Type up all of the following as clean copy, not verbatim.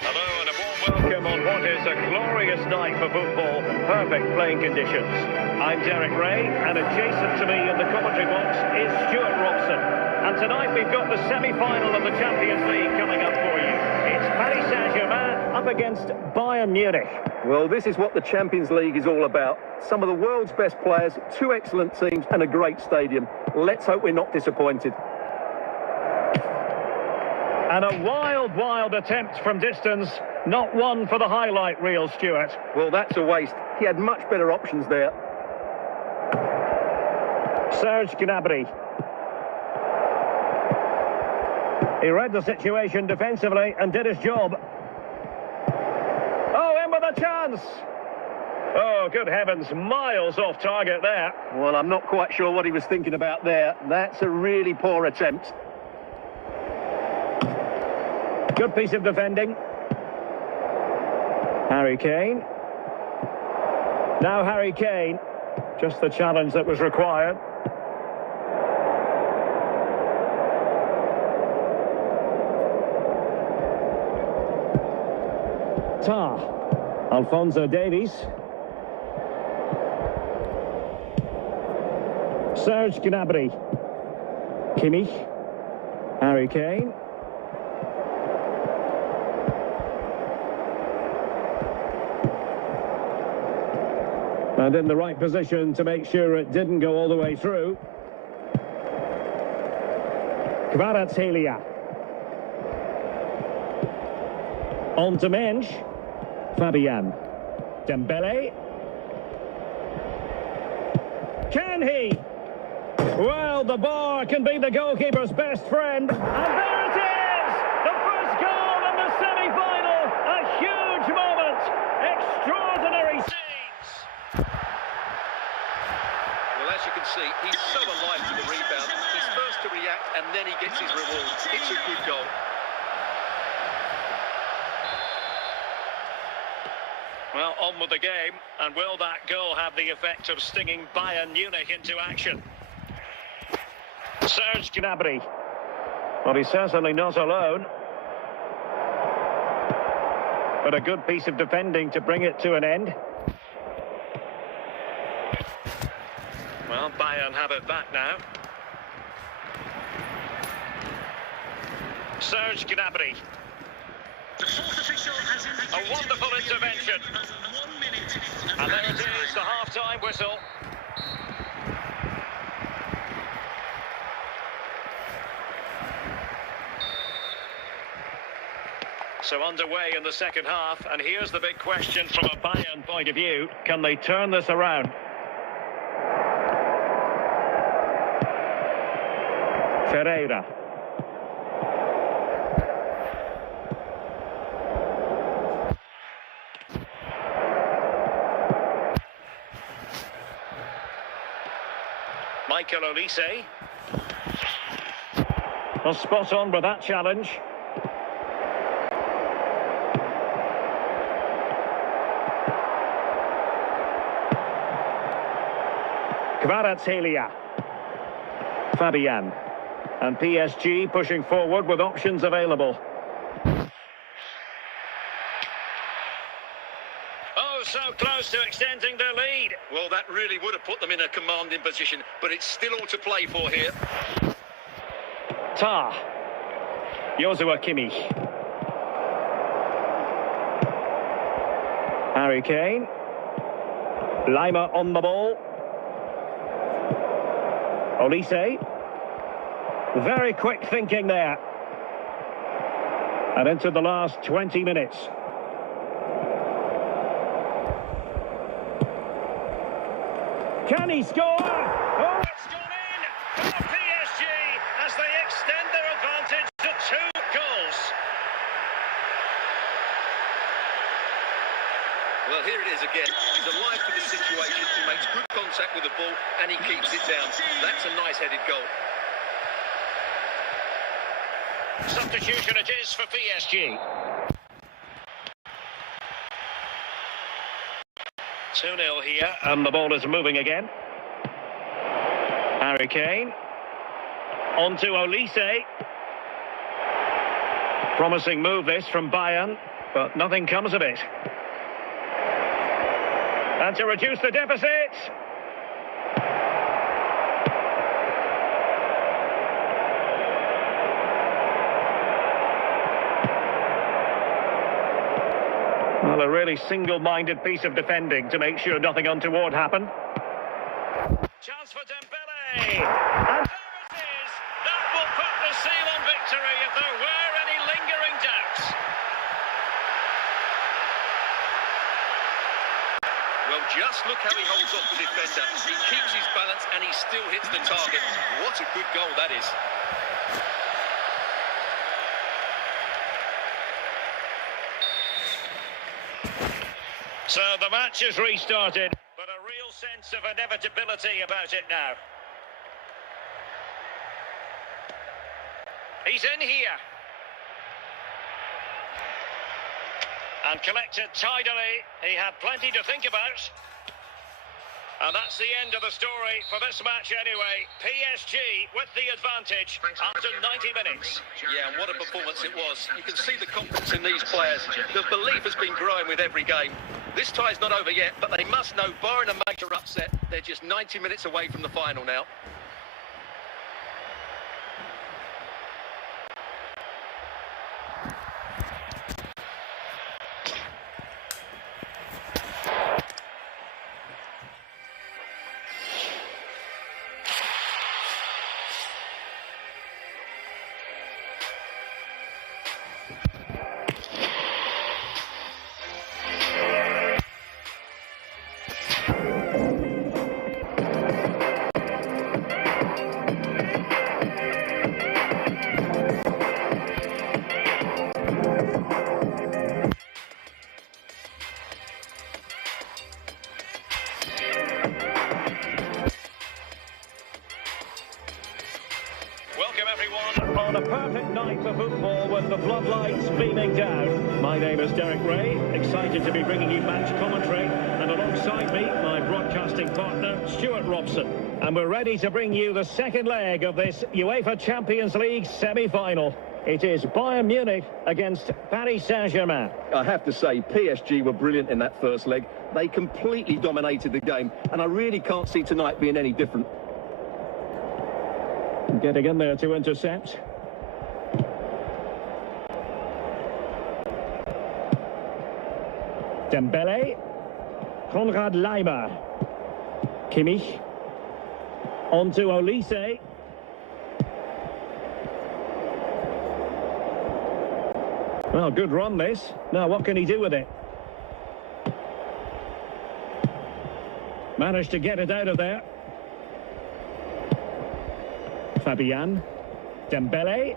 Hello and a warm welcome on what is a glorious night for football. Perfect playing conditions. I'm Derek Ray, and adjacent to me in the commentary box is Stuart Robson. And tonight we've got the semi-final of the Champions League coming up for you. It's Paris Saint-Germain up against Bayern Munich. Well, this is what the Champions League is all about. Some of the world's best players, two excellent teams and a great stadium. Let's hope we're not disappointed. And a wild attempt from distance. Not one for the highlight reel, Stuart. Well, that's a waste. He had much better options there. Serge Gnabry. He read the situation defensively and did his job. Oh, in with a chance. Oh, good heavens, miles off target there. Well, I'm not quite sure what he was thinking about there. That's a really poor attempt. Good piece of defending. Harry Kane. Now Harry Kane. Just the challenge that was required. Alphonso Davies. Serge Gnabry. Kimmich. Harry Kane. And in the right position to make sure it didn't go all the way through. Kvaratskhelia. On to Mensch. Fabian. Dembele. Can he? Well, the bar can be the goalkeeper's best friend. And there it is! The first goal in the semi-final. A huge moment. Extraordinary scenes. Well, as you can see, he's so alive to the rebound. He's first to react and then he gets his reward. It's a good goal. Well, on with the game, and will that goal have the effect of stinging Bayern Munich into action? Serge Gnabry. Well, he's certainly not alone. But a good piece of defending to bring it to an end. Well, Bayern have it back now. Serge Gnabry. A wonderful intervention. And there it is, the half-time whistle. So underway in the second half, and here's the big question from a Bayern point of view. Can they turn this around? Ferreira. Michael Olise. Well, spot on with that challenge. Kvaratskhelia. Fabian. And PSG pushing forward with options available. Oh, so close to extending their lead. Well, that really would have put them in a commanding position, but it's still all to play for here. Joshua Kimmich. Harry Kane. Lima on the ball. Olise. Very quick thinking there. And into the last 20 minutes. Can he score? Oh, it's gone in for PSG as they extend their advantage to 2 goals. Well, here it is again. He's alive to the situation. He makes good contact with the ball and he keeps it down. That's a nice-headed goal. Substitution it is for PSG. 2-0 here, and the ball is moving again. Harry Kane. On to Olise. Promising move this from Bayern. but nothing comes of it. And to reduce the deficit. Well, a really single-minded piece of defending to make sure nothing untoward happened. Chance for Dembele! And there it is! That will put the seal on victory if there were any lingering doubts. Well, just look how he holds off the defender. He keeps his balance and he still hits the target. What a good goal that is. So the match has restarted, but a real sense of inevitability about it now. He's in here. And collected tidily. He had plenty to think about. And that's the end of the story for this match anyway. PSG with the advantage after 90 minutes. Yeah, and what a performance it was. You can see the confidence in these players. The belief has been growing with every game. This tie's not over yet, but they must know, barring a major upset, they're just 90 minutes away from the final now. Welcome everyone on a perfect night for football with the floodlights beaming down. My name is Derek Ray, excited to be bringing you match commentary, and alongside me, my broadcasting partner, Stuart Robson. And we're ready to bring you the second leg of this UEFA Champions League semi-final. It is Bayern Munich against Paris Saint-Germain. I have to say, PSG were brilliant in that first leg. They completely dominated the game, and I really can't see tonight being any different. Getting in there to intercept. Dembele. Konrad Leimer. Kimmich. On to Olise. Well, good run this. Now, what can he do with it? Managed to get it out of there. Fabian. Dembele.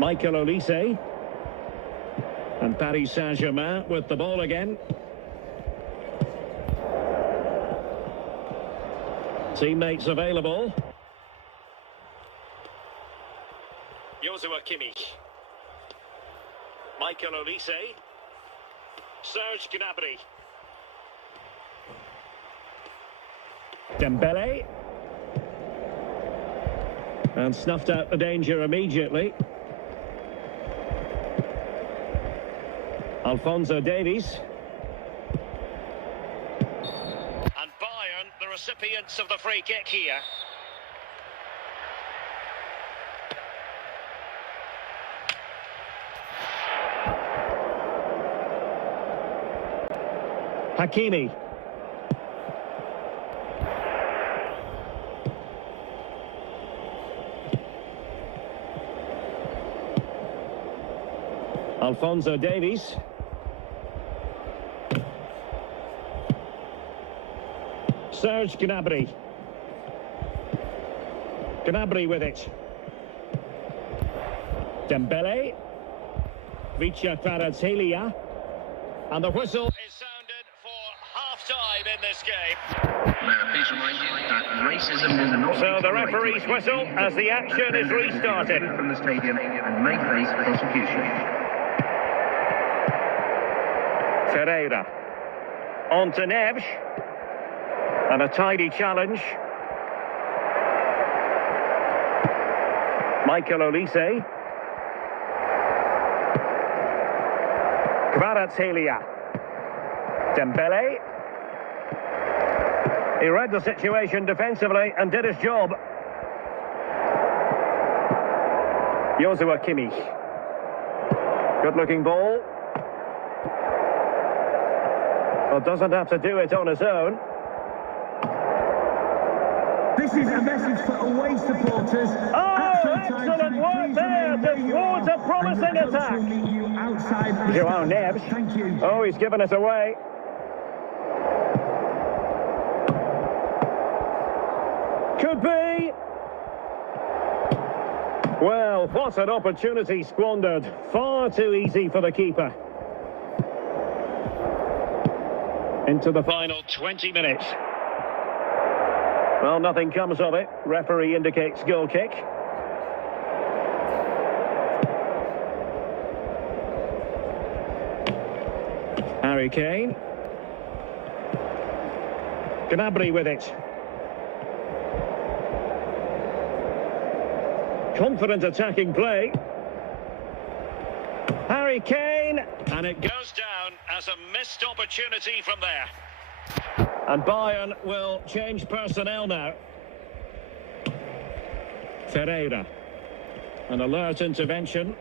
Michael Olise. And Paris Saint-Germain with the ball again. Teammates available. Joshua Kimmich. Michael Olise. Serge Gnabry. Dembele. And snuffed out the danger immediately. Alphonso Davies. And Bayern, the recipients of the free kick here. Hakimi. Alphonso Davies. Serge Gnabry. Gnabry with it. Dembele. Vicha Kvaratskhelia. And the whistle is sounded for half-time in this game. So the referee's whistle as the action is restarted. From the stadium and may face prosecution. Ferreira. On to Neves. And a tidy challenge. Michael Olise. Kvaratskhelia. Dembele. He read the situation defensively and did his job. Joshua Kimmich. Good-looking ball. Well, doesn't have to do it on his own. This is a message for away supporters. Oh, excellent work there towards a promising attack. João Neves. Thank you. Oh, he's given it away. Could be. Well, what an opportunity squandered. Far too easy for the keeper. Into the final 20 minutes. Well, nothing comes of it. Referee indicates goal kick. Harry Kane. Gnabry with it. Confident attacking play. Harry Kane. And it goes down as a missed opportunity from there. And Bayern will change personnel now. Ferreira. An alert intervention.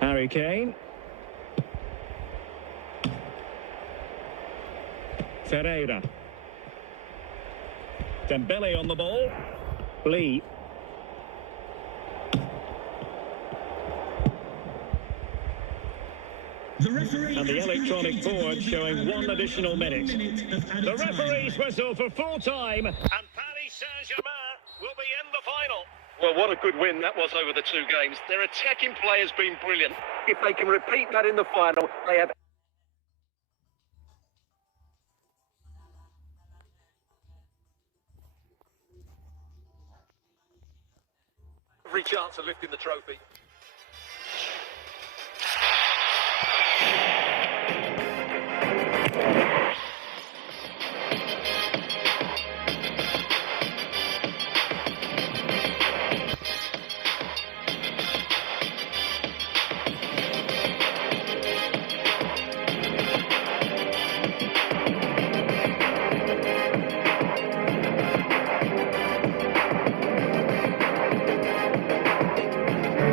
Harry Kane. Ferreira. Dembele on the ball. Lee. And the electronic board showing one additional minute. The referee's whistle for full time, and Paris Saint-Germain will be in the final. Well, what a good win that was over the two games. Their attacking play has been brilliant. If they can repeat that in the final, they have... Every chance of lifting the trophy.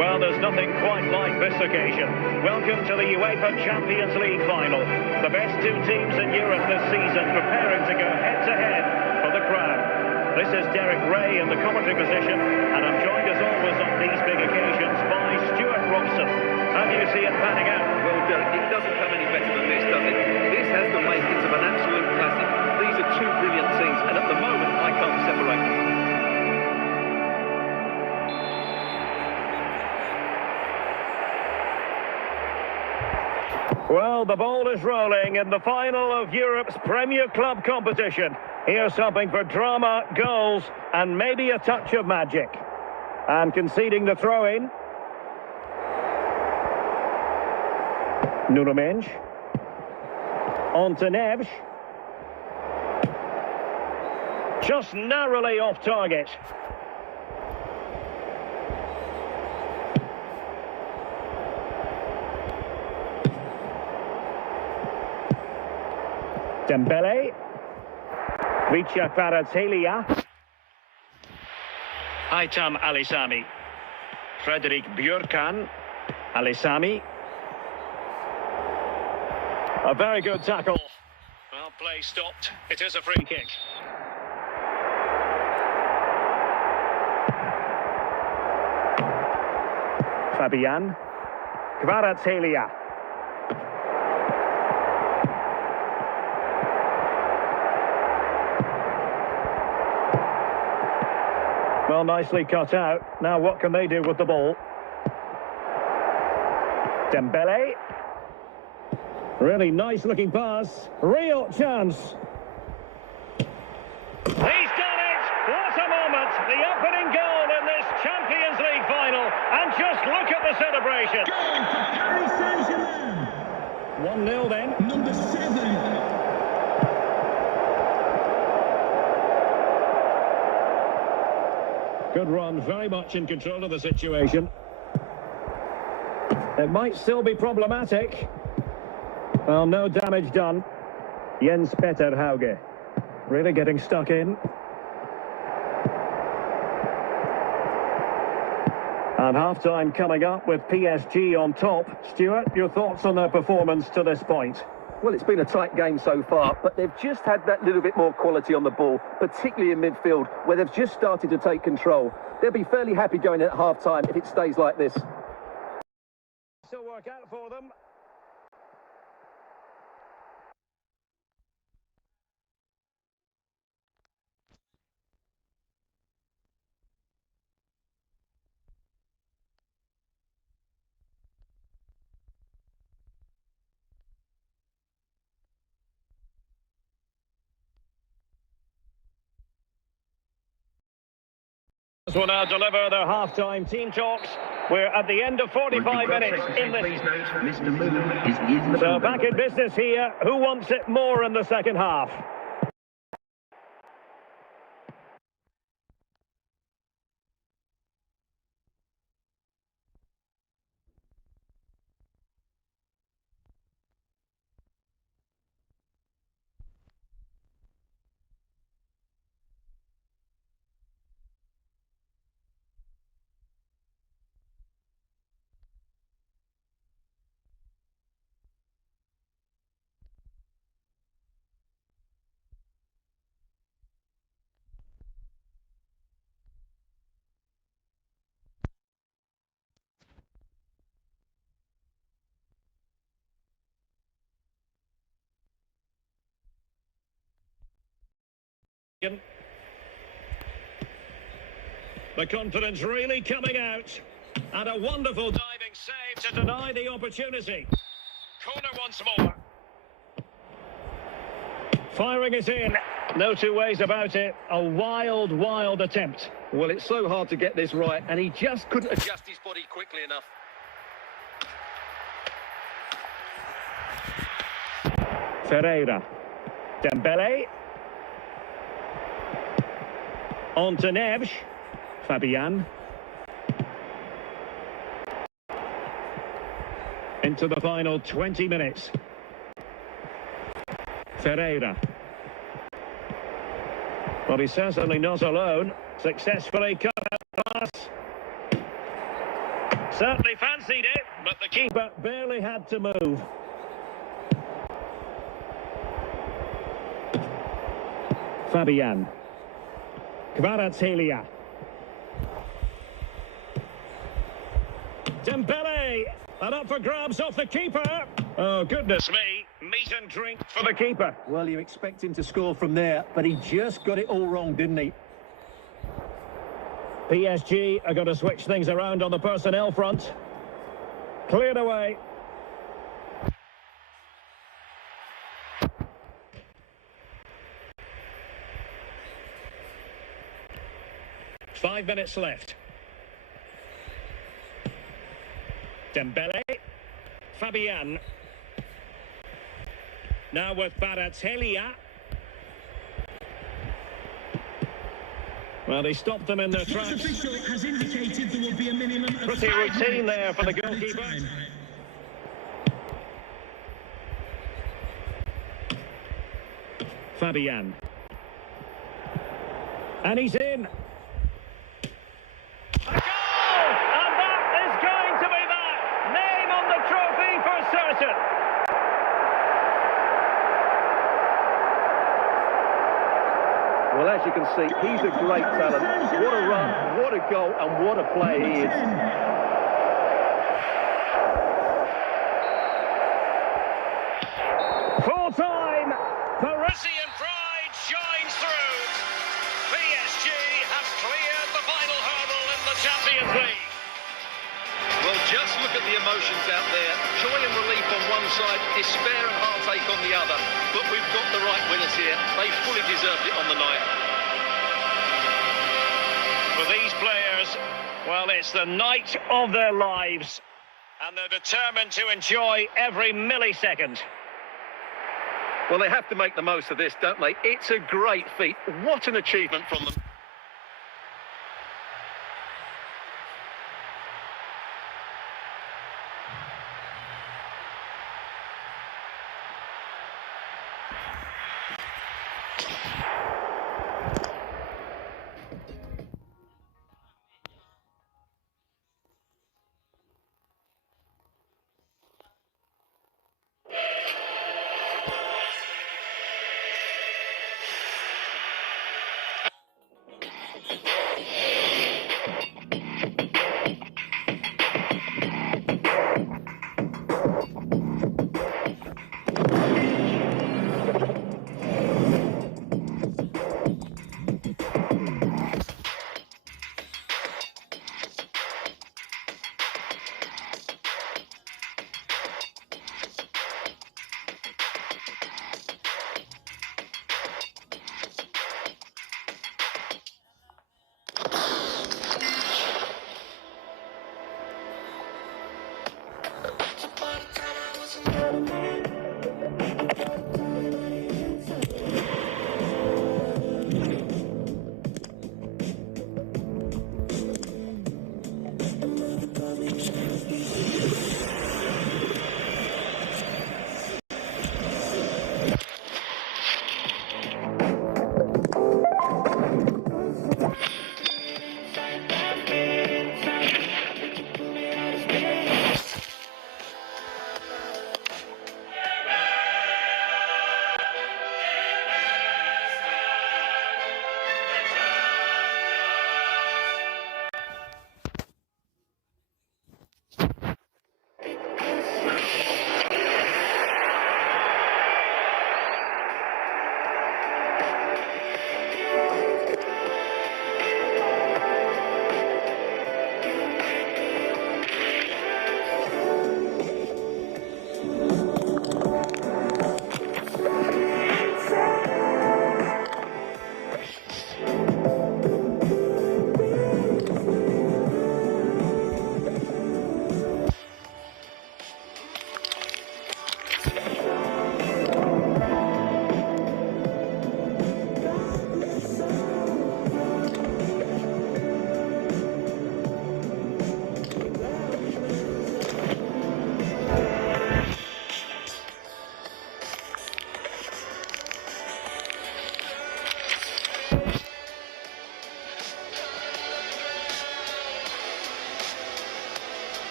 Well, there's nothing quite like this occasion. Welcome to the UEFA Champions League final. The best two teams in Europe this season preparing to go head-to-head for the crown. This is Derek Ray in the commentary position, and I'm joined as always on these big occasions by Stuart Robson. How do you see it panning out? Well, Derek, it doesn't come any better than this, does it? This has the makings of an absolute classic. These are two brilliant teams, and at the moment, I can't separate them. Well, the ball is rolling in the final of Europe's Premier Club competition. Here's something for drama, goals, and maybe a touch of magic. And conceding the throw-in. Nuno Mendes. On to Neves. Just narrowly off target. Dembele. Ucl Final. Aitam Alisami. Frederick Björkan. Alisami. A very good tackle. Well, play stopped. It is a free kick. Fabian. Kvaratskhelia. Well, nicely cut out. Now what can they do with the ball? Dembele. Really nice looking pass. Real chance. He's done it! What a moment! The opening goal in this Champions League final. And just look at the celebration. Goal for Paris Saint-Germain. 1-0 then. Number 7. Good run, very much in control of the situation. It might still be problematic. Well, no damage done. Jens Petter Hauge. Really getting stuck in. And half-time coming up with PSG on top. Stuart, your thoughts on their performance to this point? Well, it's been a tight game so far, but they've just had that little bit more quality on the ball, particularly in midfield, where they've just started to take control. They'll be fairly happy going at half-time if it stays like this. Still work out for them. Will now deliver their half-time team talks. We're at the end of 45 minutes in this. Please note, Mr. Moon is in the So building. back in business here. Who wants it more in the second half? The confidence really coming out. And a wonderful diving save to deny the opportunity. Corner once more. Firing it in. No two ways about it. A wild, wild attempt. Well, it's so hard to get this right, and he just couldn't Adjust his body quickly enough. Ferreira. Dembele. On to Neves. Fabian. Into the final 20 minutes. Ferreira. Well, he's certainly not alone. Successfully cut out pass. Certainly fancied it, but the keeper barely had to move. Fabian. Kvaratskhelia. Dembele. And up for grabs off the keeper. Oh, goodness me. Meat and drink for the keeper. Well, you expect him to score from there, but he just got it all wrong, didn't he? PSG are going to switch things around on the personnel front. Cleared away. Five minutes left. Dembele. Fabian. Now with Kvaratskhelia. Well, they stopped them in their The tracks. official has indicated there will be a minimum of Pretty 5 routine minutes there for the of added goalkeeper. time. Fabian. And he's in. A goal! And that is going to be that. Name on the trophy for certain. Well, as you can see, he's a great talent. What a run, what a goal, and what a player he is. Full time. Parisian pride shines through. PSG have cleared the final hurdle in the Champions League. Well, just look at the emotions out there. Joy and relief on one side, despair and heartache on the other. But we've got the right winners here. They fully deserved it on the night. For these players, well, it's the night of their lives. And they're determined to enjoy every millisecond. Well, they have to make the most of this, don't they? It's a great feat. What an achievement from them.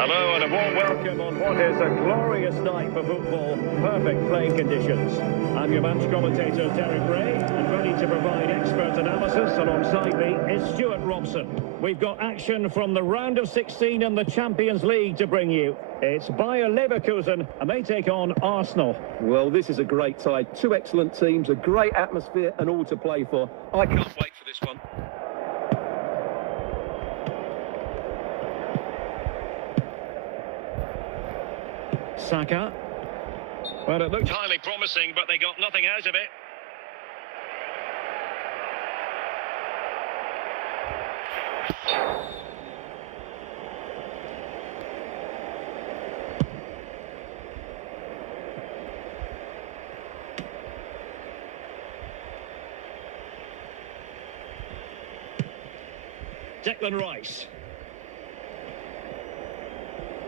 Hello and a warm welcome on what is a glorious night for football. Perfect playing conditions. I'm your match commentator, Derek Ray, and ready to provide expert analysis alongside me is Stuart Robson. We've got action from the round of 16 in the Champions League to bring you. It's Bayer Leverkusen, and they take on Arsenal. Well, this is a great tie. Two excellent teams, a great atmosphere, and all to play for. I can't wait for this one. Saka. Well, it looked highly promising, but they got nothing out of it. Declan Rice.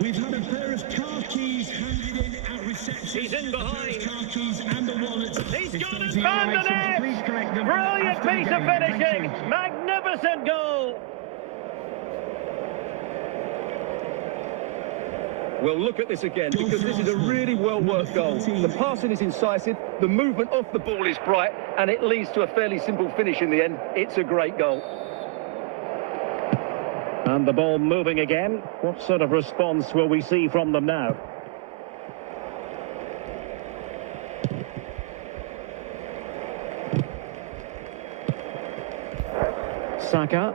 We've had a pair of car keys handed in at reception. He's in behind. Car keys and a wallet. He's got it! Found the net! Brilliant piece of finishing! Magnificent goal! Well, look at this again, because this is a really well-worked goal. The passing is incisive, the movement off the ball is bright, and it leads to a fairly simple finish in the end. It's a great goal. And the ball moving again. What sort of response will we see from them now? Saka.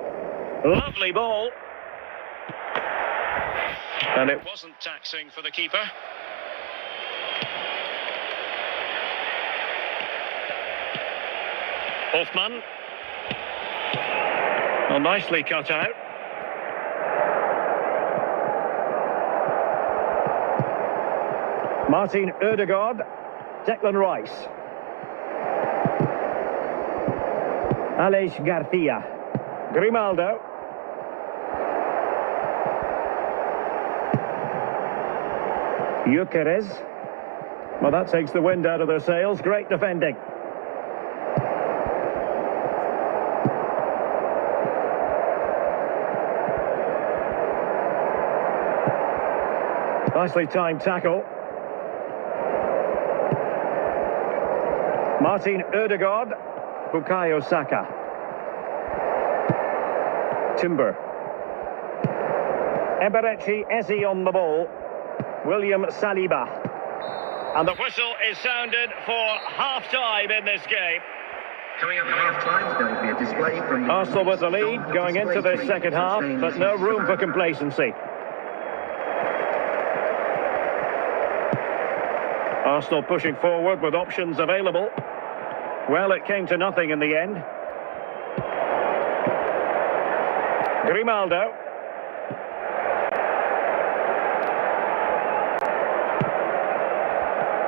Lovely ball. And it wasn't taxing for the keeper. Hoffmann. Well, nicely cut out. Martin Ødegaard, Declan Rice. Alex Garcia. Grimaldo. Ucl. Well, that takes the wind out of their sails. Great defending. Nicely timed tackle. Martin Ødegaard. Bukayo Saka. Timber. Eberechi Eze on the ball. William Saliba. And the whistle is sounded for half-time in this game. Coming up at half-time, there will be a display from... Arsenal with the lead going into this second half, but no room for complacency. Arsenal pushing forward with options available. Well, it came to nothing in the end. Grimaldo.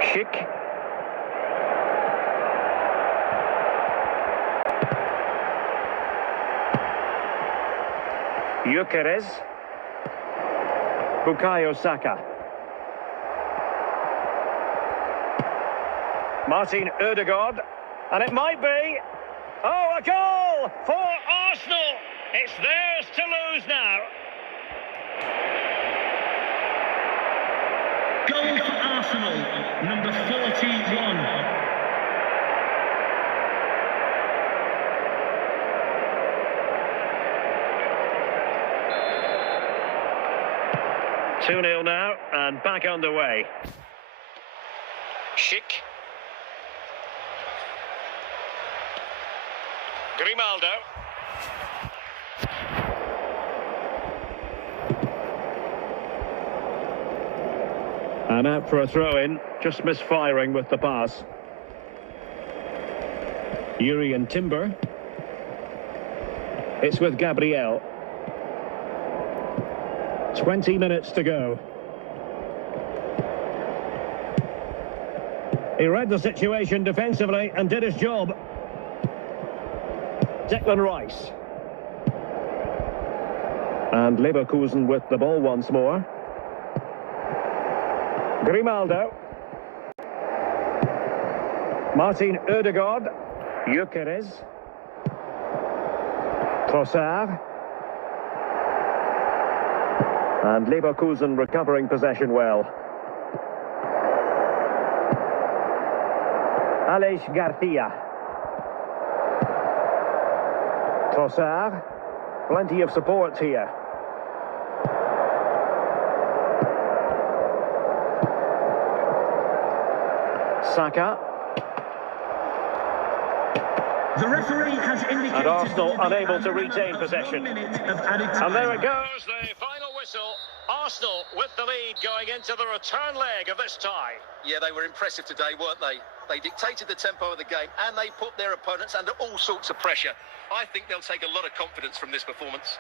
Schick. Ucl. Bukayo Saka. Martin Ødegaard. And it might be... Oh, a goal For Arsenal, it's theirs to lose now. Goal for Arsenal, number 41. 2-0 now, and back underway. Schick. Grimaldo. And out for a throw-in, just misfiring with the pass. Yuri and Timber. It's with Gabriel. 20 minutes to go. He read the situation defensively and did his job. Declan Rice. And Leverkusen with the ball once more. Grimaldo. Martin Ødegaard. Ucl. Trossard. And Leverkusen recovering possession well. Alex Garcia. Trossard. Plenty of support here. Saka. The referee has indicated... And Arsenal unable to retain possession. And there it goes. The final whistle. Arsenal with the lead going into the return leg of this tie. Yeah, they were impressive today, weren't they? They dictated the tempo of the game and they put their opponents under all sorts of pressure. I think they'll take a lot of confidence from this performance.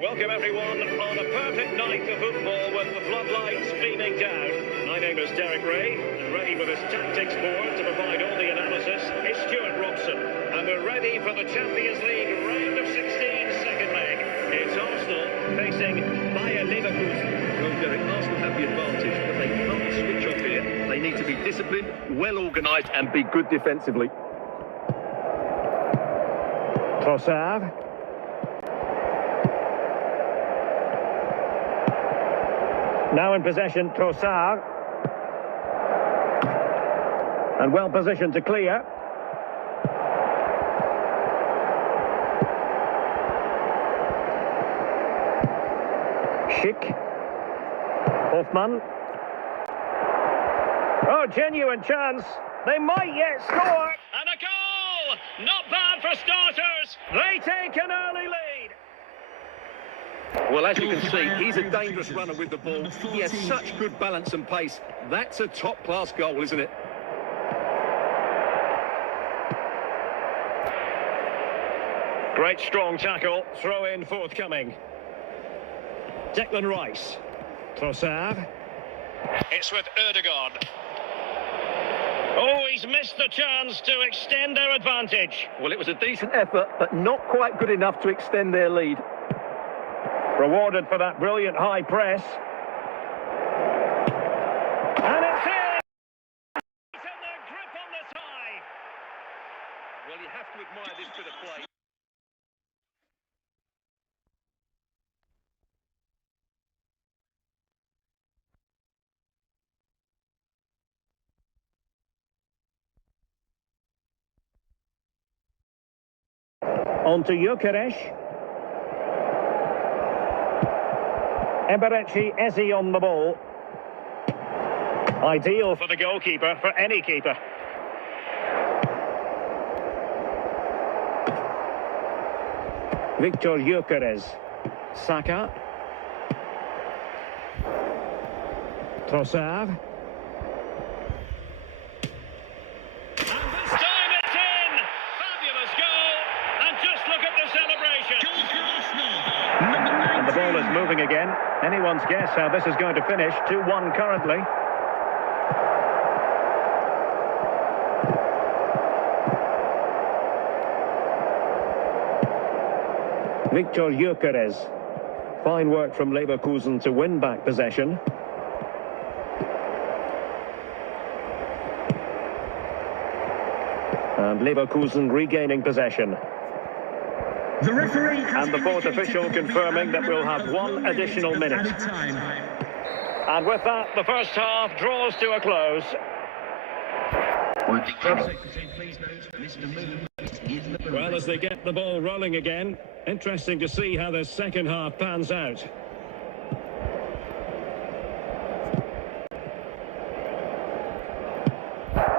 Welcome everyone on a perfect night of football with the floodlights beaming down. My name is Derek Ray, and ready with his tactics board to provide all the analysis is Stuart Robson. And we're ready for the Champions League round of 16 second leg. It's Arsenal facing Bayer Leverkusen. Well, Derek, Arsenal have the advantage, but they can't switch off here. They need to be disciplined, well organised, And be good defensively. Trossard. Now in possession, Trossard. And well positioned to clear. Schick. Hoffmann. Oh, genuine chance. They might yet score. And a goal! Not bad for starters. They take an early lead. Well, as you can see, he's a dangerous runner with the ball. He has such good balance and pace. That's a top-class goal, isn't it? Great strong tackle. Throw in forthcoming. Declan Rice. Trossard. It's with Ødegaard. Oh, he's missed the chance to extend their advantage. Well, it was a decent Effort, but not quite good enough to extend their lead. Rewarded for that brilliant high press. And it's in! And their grip on the tie. Well, you have to admire this bit of play. On to Gyökeres. Eberechi Eze on the ball. Ideal for the goalkeeper, for any keeper. Victor Gyökeres. Saka. Trossard. And the ball is moving again. Anyone's guess how this is going to finish. 2-1 currently. Victor Gyökeres. Fine work from Leverkusen to win back possession. And Leverkusen regaining possession. The referee has And the fourth official confirming that we'll have one additional minute. And with that, the first half draws to a close. Well, as they get the ball rolling again, interesting to see how the second half pans out.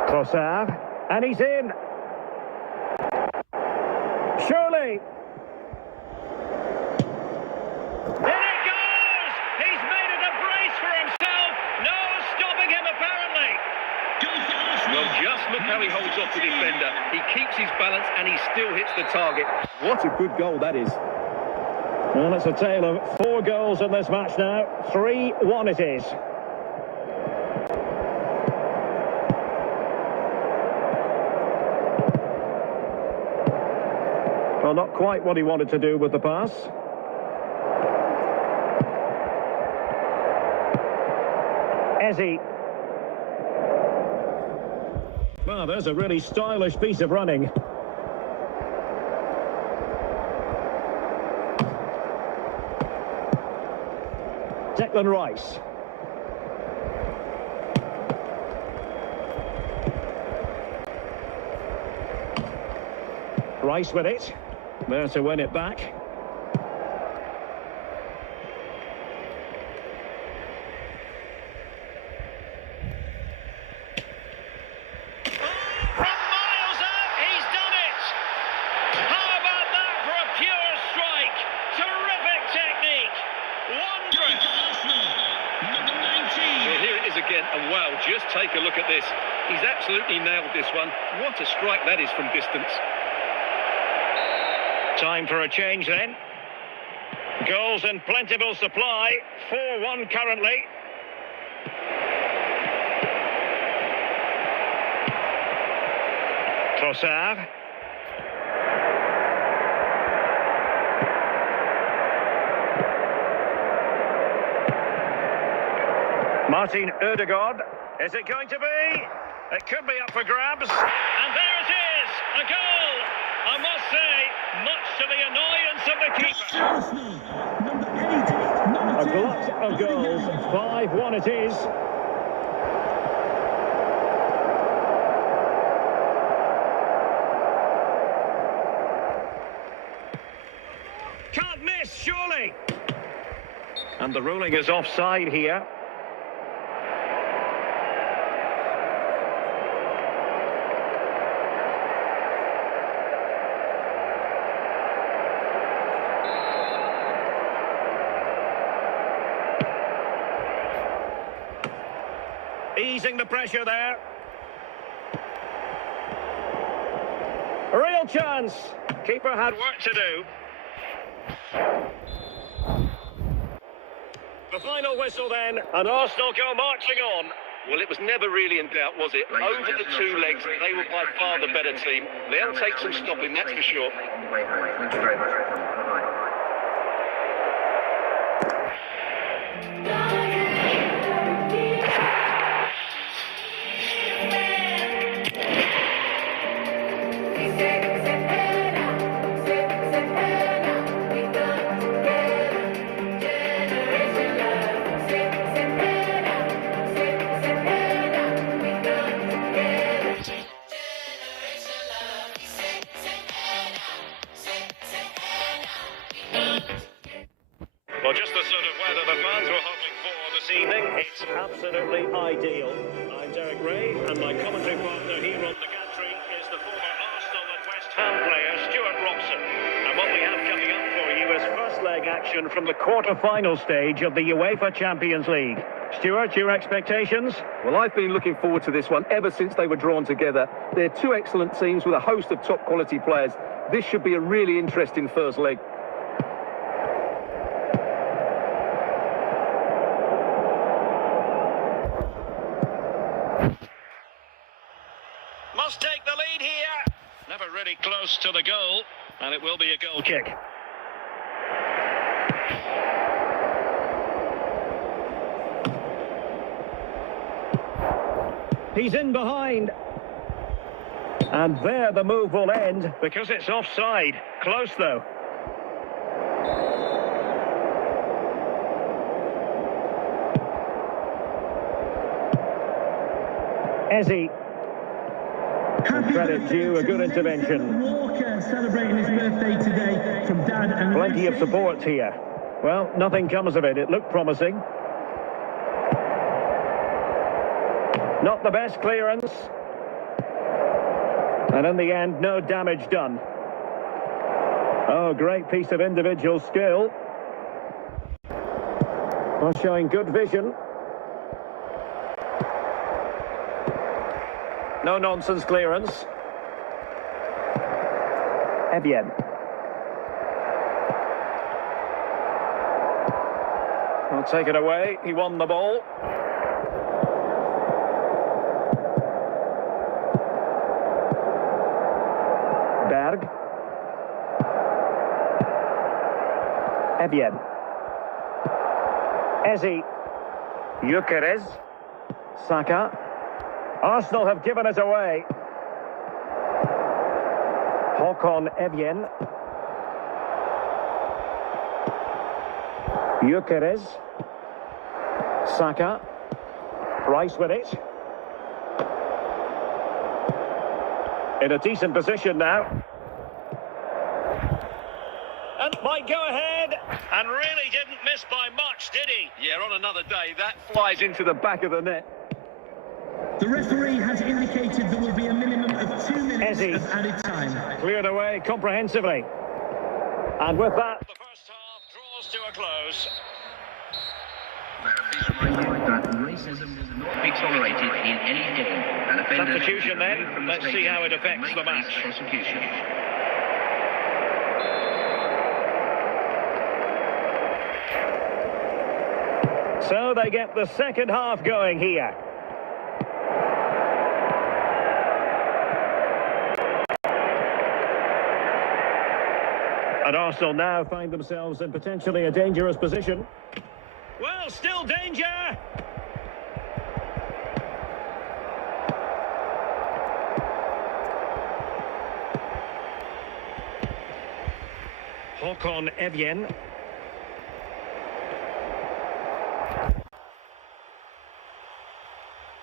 Trossard, and he's in. Surely. Look how he holds off the defender. He keeps his balance and he still hits the target. What a good goal that is. Well, it's a tale of 4 goals in this match now. 3-1 it is. Well, not quite what he wanted to do with the pass. Eze. Well, there's a really stylish piece of running. Declan Rice. Rice with it. There to win it back. Again, and wow, just take a look at this. He's absolutely nailed this one. What a strike that is from distance. Time for a change then. Goals in plentiful supply. 4-1 currently. Trossard. Martin Ødegaard. Is it going to be? It could be up for grabs. And there it is, a goal. I must say, much to the annoyance of the keeper. Arsenal, number 8, A glut of goals, 5-1 it is. Can't miss, surely. And the ruling is offside here. Easing the pressure there. A real chance. Keeper had work to do. The final whistle then, and Arsenal go marching on. Well, it was never really in doubt, was it? Over the two legs, they were by far the better team. They'll take some stopping, that's for sure. On the way home. Thank you very much. Bye-bye. Well, just the sort of weather the fans were hoping for this evening. It's absolutely ideal. I'm Derek Ray, and my commentary partner here on the gantry is the former Arsenal and West Ham player, Stuart Robson. And what we have coming up for you is first leg action from the quarter-final stage of the UEFA Champions League. Stuart, your expectations? Well, I've been looking forward to this one ever since they were drawn together. They're two excellent teams with a host of top-quality players. This should be a really interesting first leg. Must take the lead here. Never really close to the goal, and it will be a goal kick. He's in behind. And there the move will end, because it's offside. Close, though. Ezzy. Credit due, a good intervention. Walker celebrating his birthday today from Dad and Plenty of support here. Well, nothing comes of it. It looked promising. Not the best clearance. And in the end, no damage done. Oh, great piece of individual skill. Well, showing good vision. No nonsense clearance. Evian. I'll take it away. He won the ball. Berg. Evian. Ezzy. Ucl. Saka. Arsenal have given it away. Håkon Evjen. Ucl. Saka. Rice with it. In a decent position now. And might go ahead. And really didn't miss by much, did he? Yeah, on another day, that Flies into the back of the net. The referee has indicated there will be a minimum of 2 minutes Ezzy. of added time. Cleared away comprehensively. And with that, The first half draws to a close. Please remind you that racism will not be tolerated in any form. And offenders Substitution will be then. removed from the Let's see stadium how it affects and the may face match. prosecution. so they get the second half going here. And Arsenal now find themselves in potentially a dangerous position. Well, still danger. Håkon Evjen.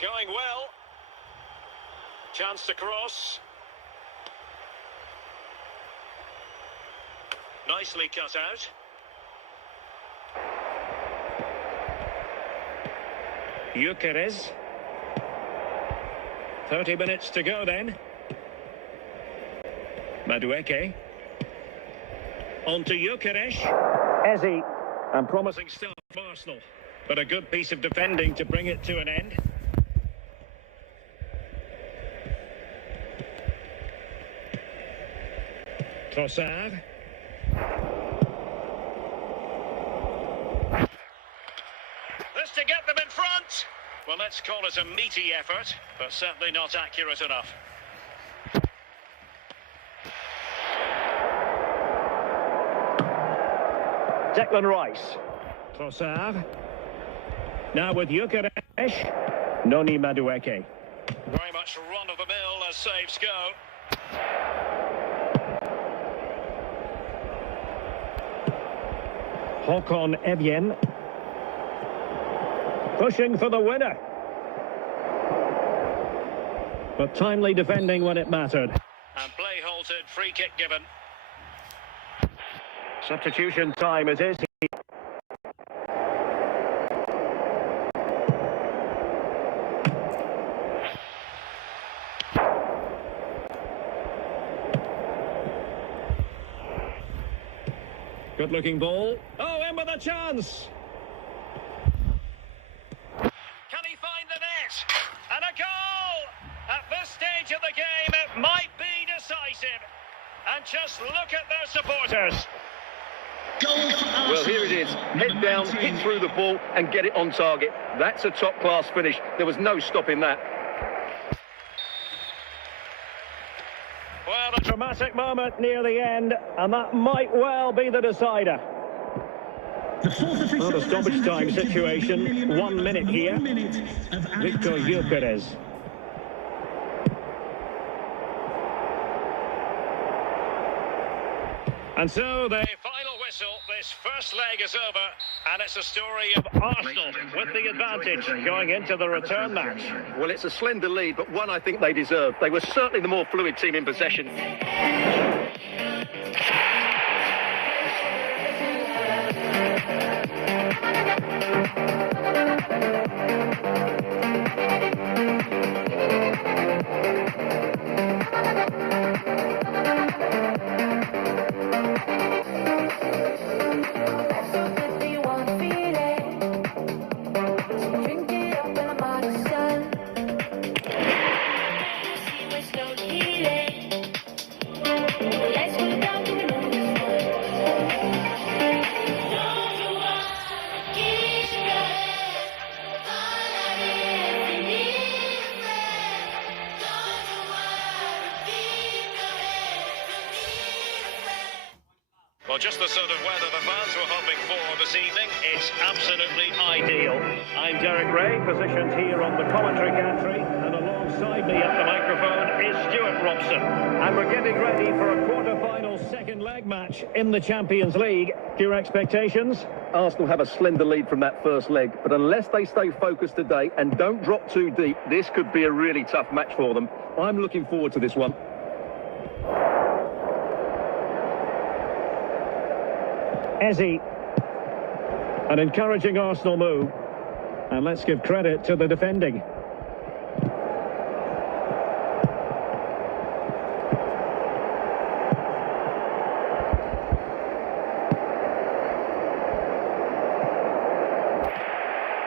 Going well. Chance to cross. Nicely cut out. Ucl. 30 minutes to go then. Madueke. On to Ucl. Eze. And promising start for Arsenal. But a good piece of defending to bring it to an end. Trossard. This to get them in front. Well, let's call it a meaty effort, but certainly not accurate enough. Declan Rice. Trossard. Now with Ucl. Noni Madueke. Very much run-of-the-mill as saves go. Håkon Evjen. Pushing for the winner. But timely defending when it mattered. And play halted, free kick given. Substitution time it is. Good looking ball. Oh, in with a chance. Can he find the net? And a goal! At this stage of the game, it might be decisive. And just look at their supporters. Well, here it is. Head down, hit through the ball and get it on target. That's a top-class finish. There was no stopping that. Well, a dramatic moment near the end, and that might well be the decider. Well, the stoppage time situation, 1 minute here. Victor Ucl. And so the final whistle, this first leg is over, and it's a story of Arsenal with the advantage going into the return match. Well, it's a slender lead, but one I think they deserve. They were certainly the more fluid team in possession. Well, just the sort of weather the fans were hoping for this evening. It's absolutely ideal. I'm Derek Ray, positioned here on the commentary gantry, and alongside me at the microphone is Stuart Robson. And we're getting ready for a quarter-final second leg match in the Champions League. Your expectations? Arsenal have a slender lead from that first leg, but unless they stay focused today and don't drop too deep, this could be a really tough match for them. I'm looking forward to this one. Eze. An encouraging Arsenal move. And let's give credit to the defending.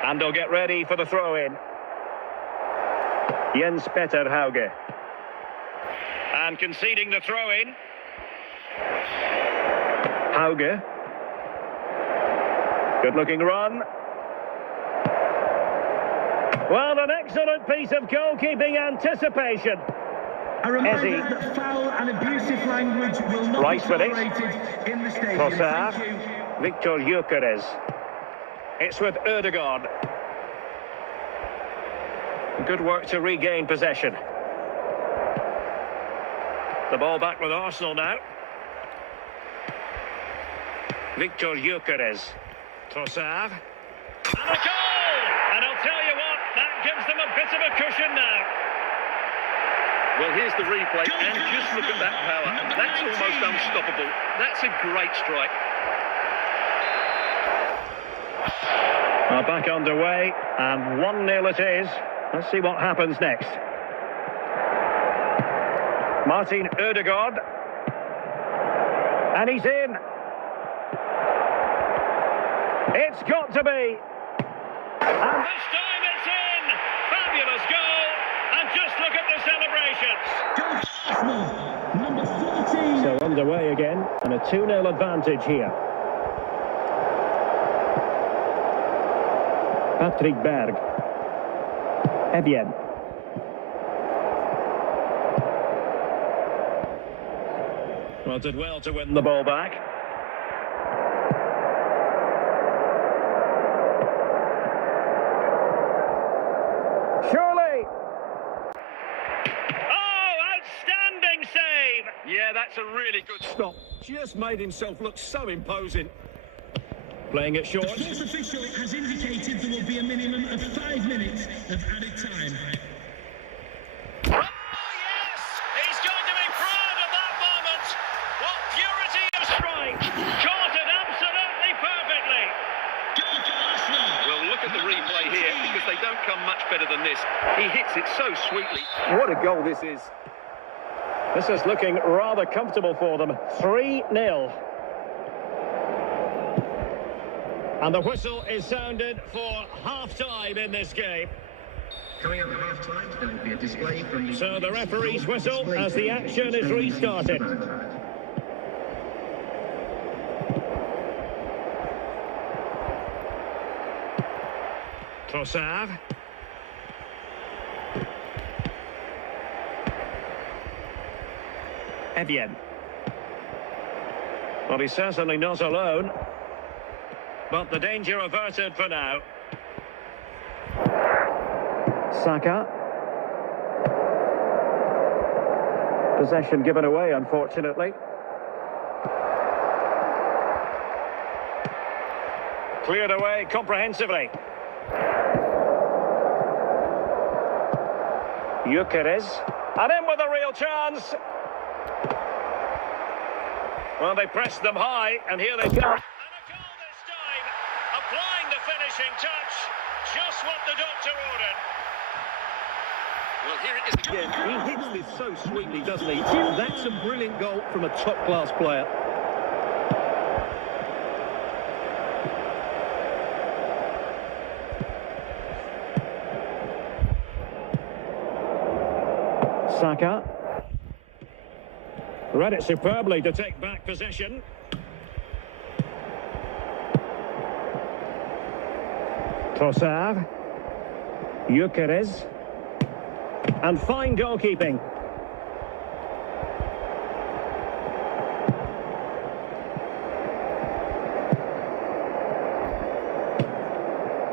And they'll get ready for the throw-in. Jens Petter Hauge. And conceding the throw-in. Hauge. Good-looking run. Well, an excellent piece of goalkeeping anticipation. A reminder that foul and abusive language will not Rice be tolerated in the stadium. Trossard. Thank you. Victor Ucl. It's with Ødegaard. Good work to regain possession. The ball back with Arsenal now. Victor Ucl. Trossard. And a goal! And I'll tell you what, that gives them a bit of a cushion now. Well, here's the replay, and just look at that power. That's almost unstoppable. That's a great strike. Are back underway, and 1-0 it is. Let's see what happens next. Martin Ødegaard. And he's in. It's got to be. And this time it's in. Fabulous goal. And just look at the celebrations. Go Arsenal, number 14. So underway again, and a 2-0 advantage here. Patrick Berg. Evian. Well, did well to win the ball back. Surely. Oh, outstanding save. Yeah, that's a really good Stop. Just made himself look so imposing. Playing it short. The fourth official has indicated there will be a minimum of 5 minutes of added time. Oh, yes! He's going to be proud of that moment. What purity of strike. Caught it absolutely perfectly. Go for Arsenal. Well, look at the replay here, because they don't come much better than this. He hits it so sweetly. What a goal this is. This is looking rather comfortable for them. 3-0. And the whistle is sounded for half-time in this game. Coming up at half-time, there will be a display from the... So the referee's whistle as the action is restarted. Trossard. Evian. Well, he's certainly not alone. But the danger averted for now. Saka. Possession given away, unfortunately. Cleared away comprehensively. Ucl. And in with a real chance. Well, they pressed them high, and here they come. Applying the finishing touch, just what the doctor ordered. Well, here it is again. He hits this so sweetly, doesn't he? That's a brilliant goal from a top-class player. Saka. Read it superbly to take back possession. Trossard. Ucl. And fine goalkeeping.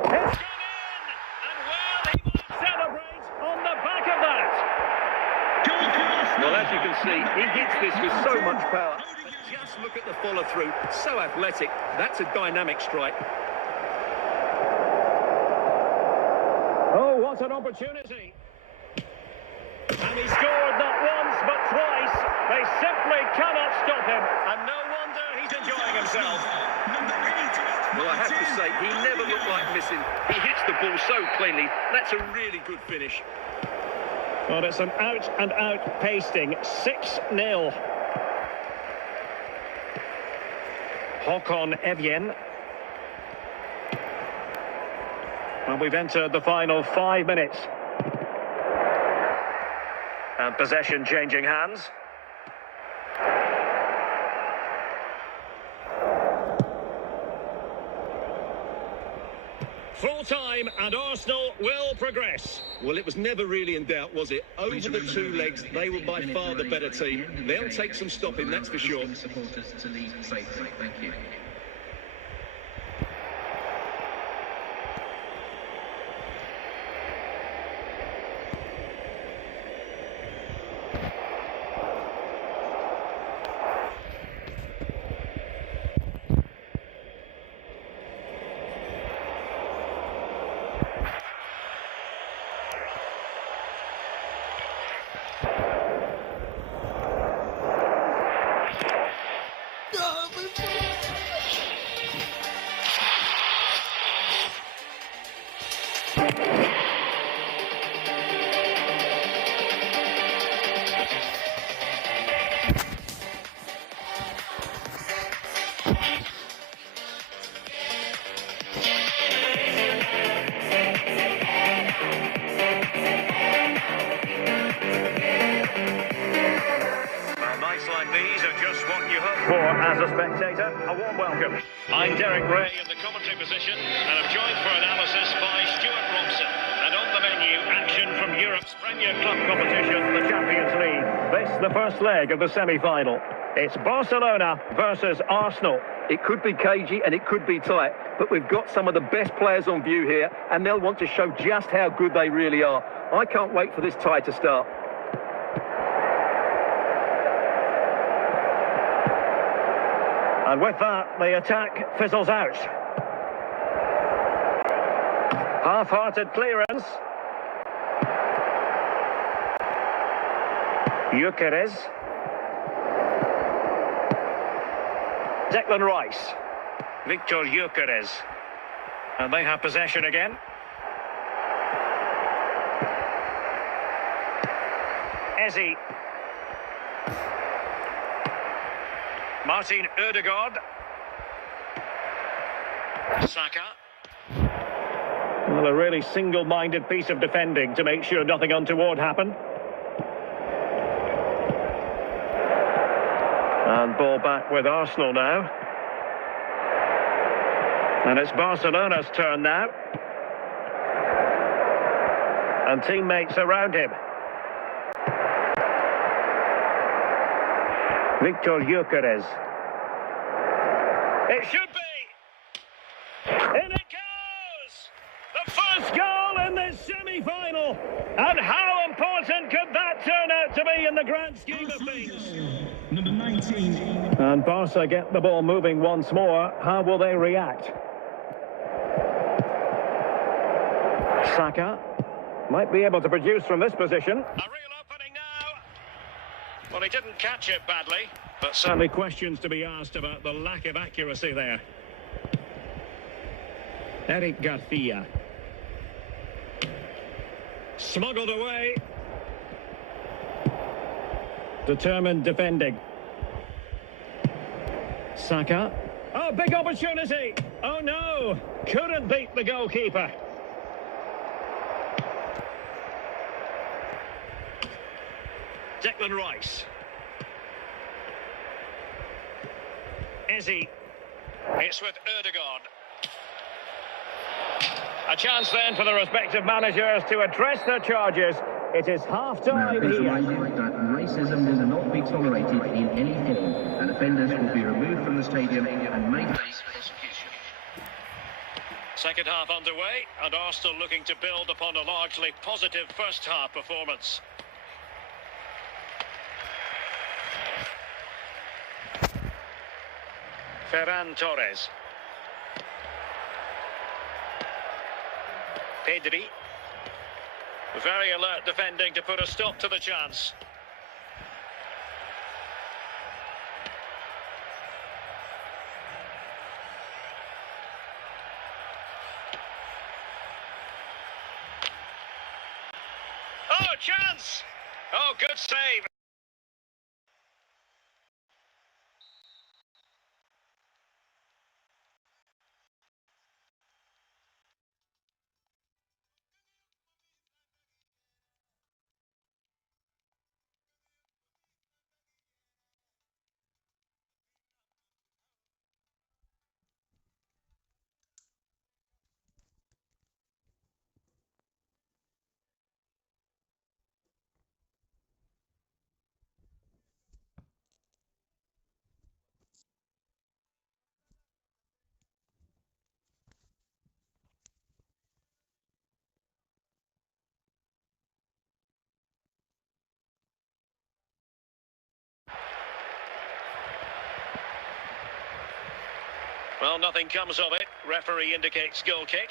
It's gone in! And well, he might celebrate on the back of that. Well, as you can see, he hits this with so much power. Just look at the follow-through. So athletic. That's a dynamic strike. Oh, what an opportunity. And he scored not once, but twice. They simply cannot stop him. And no wonder he's enjoying himself. Well, I have to say, he never looked like missing. He hits the ball so cleanly. That's a really good finish. Well, it's an out-and-out pasting. 6-0. Håkon Evjen. Well, we've entered the final 5 minutes. And possession changing hands. Full time, and Arsenal will progress. Well, it was never really in doubt, was it? Over the two legs, they were by far the better team. They'll take some stopping, that's for sure. Supporters to leave safely. Thank you. And these are just what you hope for as a spectator. A warm welcome. I'm Derek Ray in the commentary position, and I'm joined for analysis by Stuart Robson. And on the menu, action from Europe's Premier Club competition, the Champions League. This, the first leg of the semi-final. It's Barcelona versus Arsenal. It could be cagey and it could be tight, but we've got some of the best players on view here, and they'll want to show just how good they really are. I can't wait for this tie to start. And with that, the attack fizzles out. Half-hearted clearance. Ucl. Declan Rice. Victor Ucl. And they have possession again. Eze. Martin Ødegaard. Saka. Well, a really single-minded piece of defending to make sure nothing untoward happened. And ball back with Arsenal now. And it's Barcelona's turn now. And teammates around him. Victor Ucl. It should be! In it goes! The first goal in this semi-final! And how important could that turn out to be in the grand scheme of things? Number 19. And Barca get the ball moving once more. How will they react? Saka might be able to produce from this position. A real opening now. Well, he didn't catch it badly, but certainly questions to be asked about the lack of accuracy there. Eric Garcia. Smuggled away. Determined defending. Saka. Oh, big opportunity. Oh, no. Couldn't beat the goalkeeper. Declan Rice. Eze. It's with Ødegaard. A chance then for the respective managers to address their charges. It is half-time here. That racism will not be tolerated in any form, and offenders will be removed from the stadium and may face prosecution. Second half underway, and Arsenal looking to build upon a largely positive first half performance. Ferran Torres. Pedri. Very alert defending to put a stop to the chance. Oh, chance! Oh, good save. Well, nothing comes of it. Referee indicates goal kick.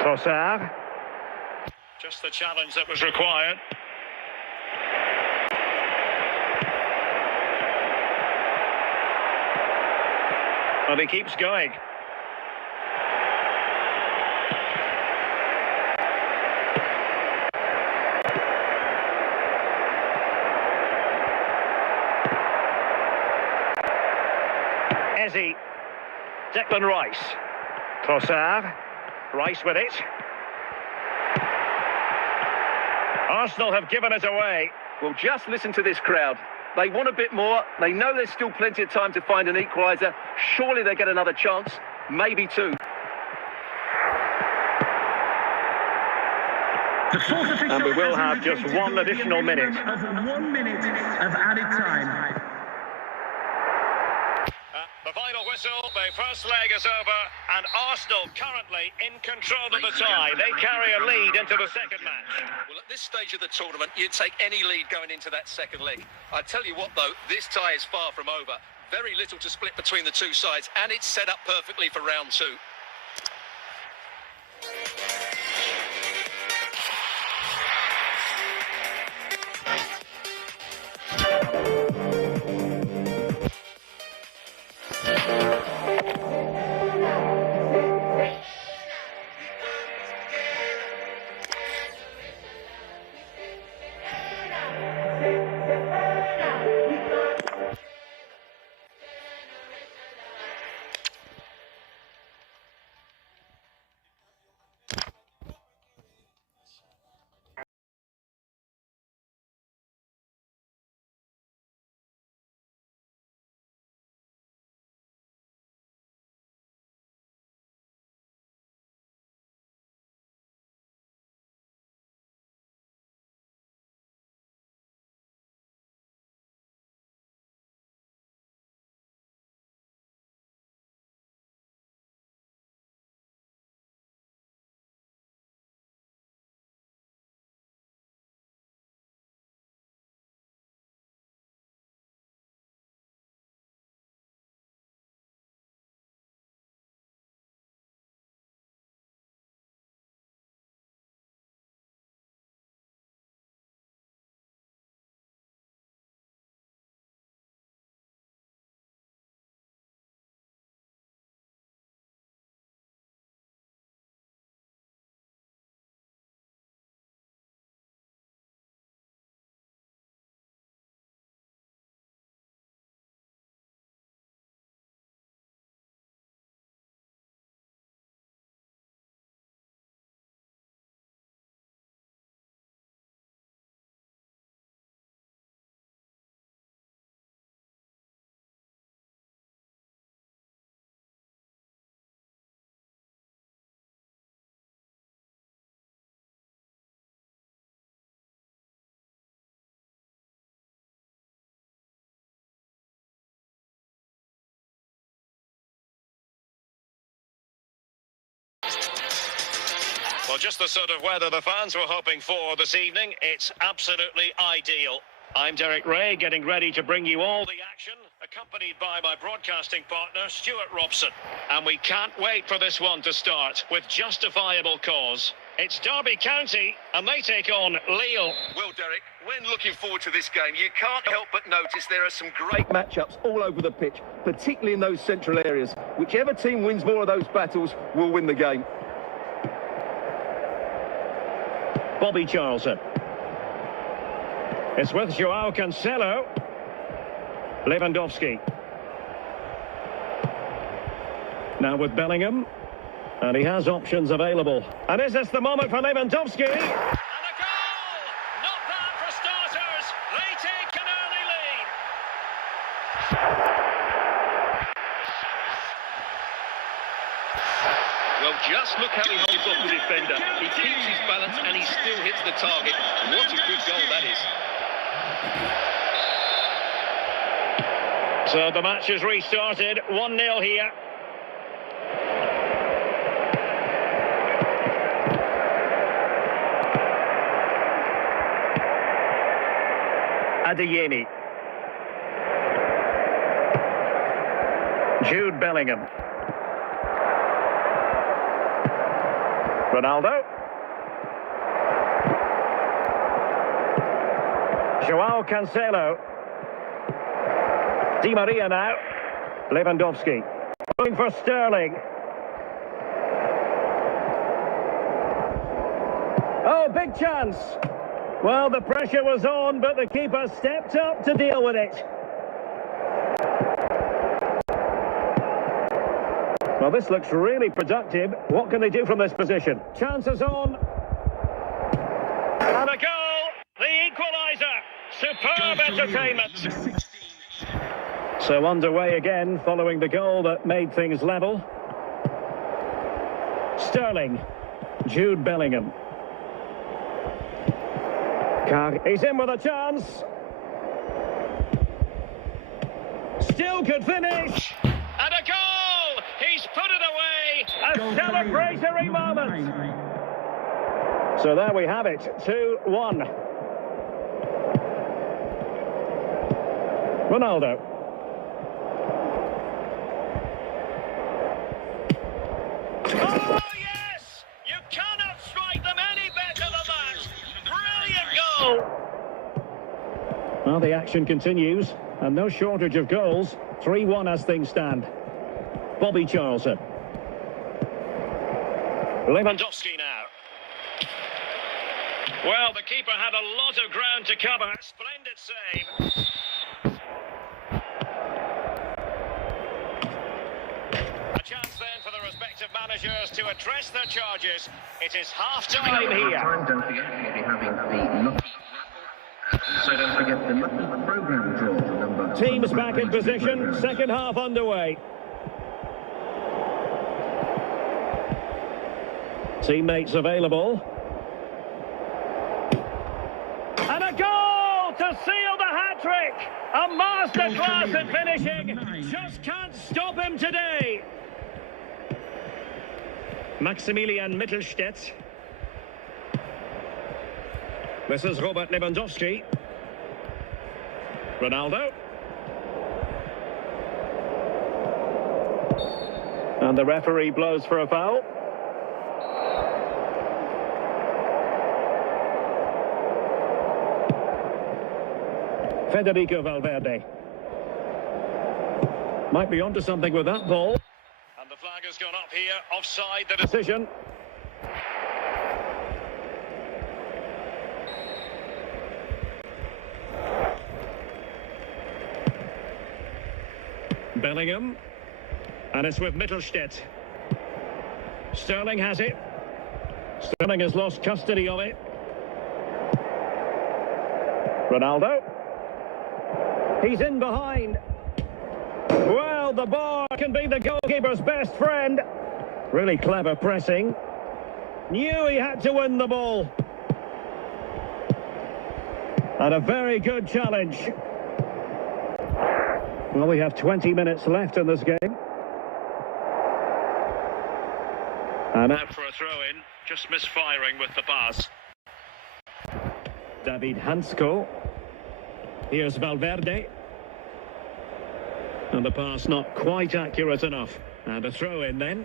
Trossard. Just the challenge that was required. And he keeps going. busy. Declan Rice. Trossard. Rice with it. Arsenal have given it away. Well, just listen to this crowd. They want a bit more. They know there's still plenty of time to find an equaliser. Surely they get another chance, maybe two. And we will have just one additional minute. Of 1 minute of added time. The final whistle, the first leg is over, and Arsenal currently in control of the tie. They carry a lead into the second match. Well, at this stage of the tournament, you'd take any lead going into that second leg. I tell you what, though, this tie is far from over. Very little to split between the two sides, and it's set up perfectly for round two. Well, just the sort of weather the fans were hoping for this evening. It's absolutely ideal. I'm Derek Ray, getting ready to bring you all the action, accompanied by my broadcasting partner, Stuart Robson. And we can't wait for this one to start, with justifiable cause. It's Derby County, and they take on Lille. Well, Derek, when looking forward to this game, you can't help but notice there are some great Matchups all over the pitch, particularly in those central areas. Whichever team wins more of those battles will win the game. Bobby Charlton. It's with Joao Cancelo. Lewandowski. Now with Bellingham. And he has options available. And is this the moment for Lewandowski? And a goal! Not bad for starters. They take an early lead. Well, just look how he holds off the defender. He keeps his balance and he still hits the target. What a good goal that is. So the match is restarted. 1-0 here. Adeyemi. Jude Bellingham. Ronaldo. Joao Cancelo. Di Maria now. Lewandowski. Going for Sterling. Oh, big chance. Well, the pressure was on, but the keeper stepped up to deal with it. Well, this looks really productive. What can they do from this position? Chances on. And a goal! The equaliser! Superb entertainment! So underway again, following the goal that made things level. Sterling. Jude Bellingham. He's in with a chance. Still could finish. And a goal! He's put it away! A celebratory moment! So there we have it, 2-1. Ronaldo. Oh, yes! You cannot strike them any better than that! Brilliant goal! Well, the action continues, and no shortage of goals. 3-1 as things stand. Bobby Charlton. Lewandowski now. Well, the keeper had a lot of ground to cover. Splendid save. A chance then for the respective managers to address their charges. It is half-time here. Don't forget, we'll be having the lucky. So don't forget the lucky programme draw number. Teams back in position. Second half underway. Teammates available. And a goal to seal the hat-trick! A masterclass in finishing! Just can't stop him today! Maximilian Mittelstädt. This is Robert Lewandowski. Ronaldo. And the referee blows for a foul. Federico Valverde. Might be onto something with that ball. And the flag has gone up here, offside the decision. Bellingham. And it's with Mittelstädt. Sterling has it. Sterling has lost custody of it. Ronaldo. He's in behind. Well, the bar can be the goalkeeper's best friend. Really clever pressing. Knew he had to win the ball. And a very good challenge. Well, we have 20 minutes left in this game. And out for a throw-in, just misfiring with the pass. David Hansko. Here's Valverde. And the pass not quite accurate enough. And a throw-in then.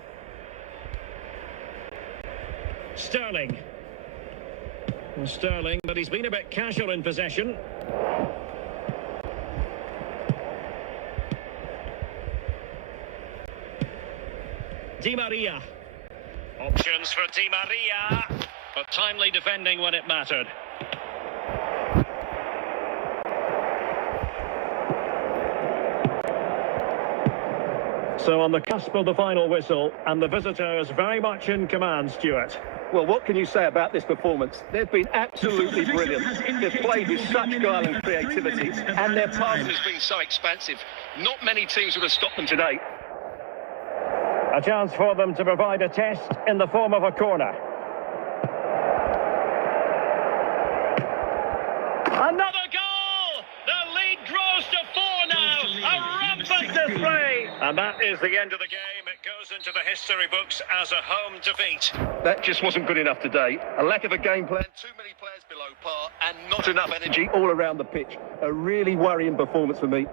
Sterling. Well, Sterling, but he's been a bit casual in possession. Di Maria. Options for Di Maria. But timely defending when it mattered. So on the cusp of the final whistle, and the visitors very much in command, Stuart. Well, what can you say about this performance? They've been absolutely brilliant. They've played with such guile and creativity, and their pass has been so expansive. Not many teams would have stopped them today. A chance for them to provide a test in the form of a corner. Another goal! The lead grows to 4 now. A rampant display. And that is the end of the game. It goes into the history books as a home defeat. That just wasn't good enough today. A lack of a game plan, too many players below par, and not enough energy all around the pitch. A really worrying performance for me.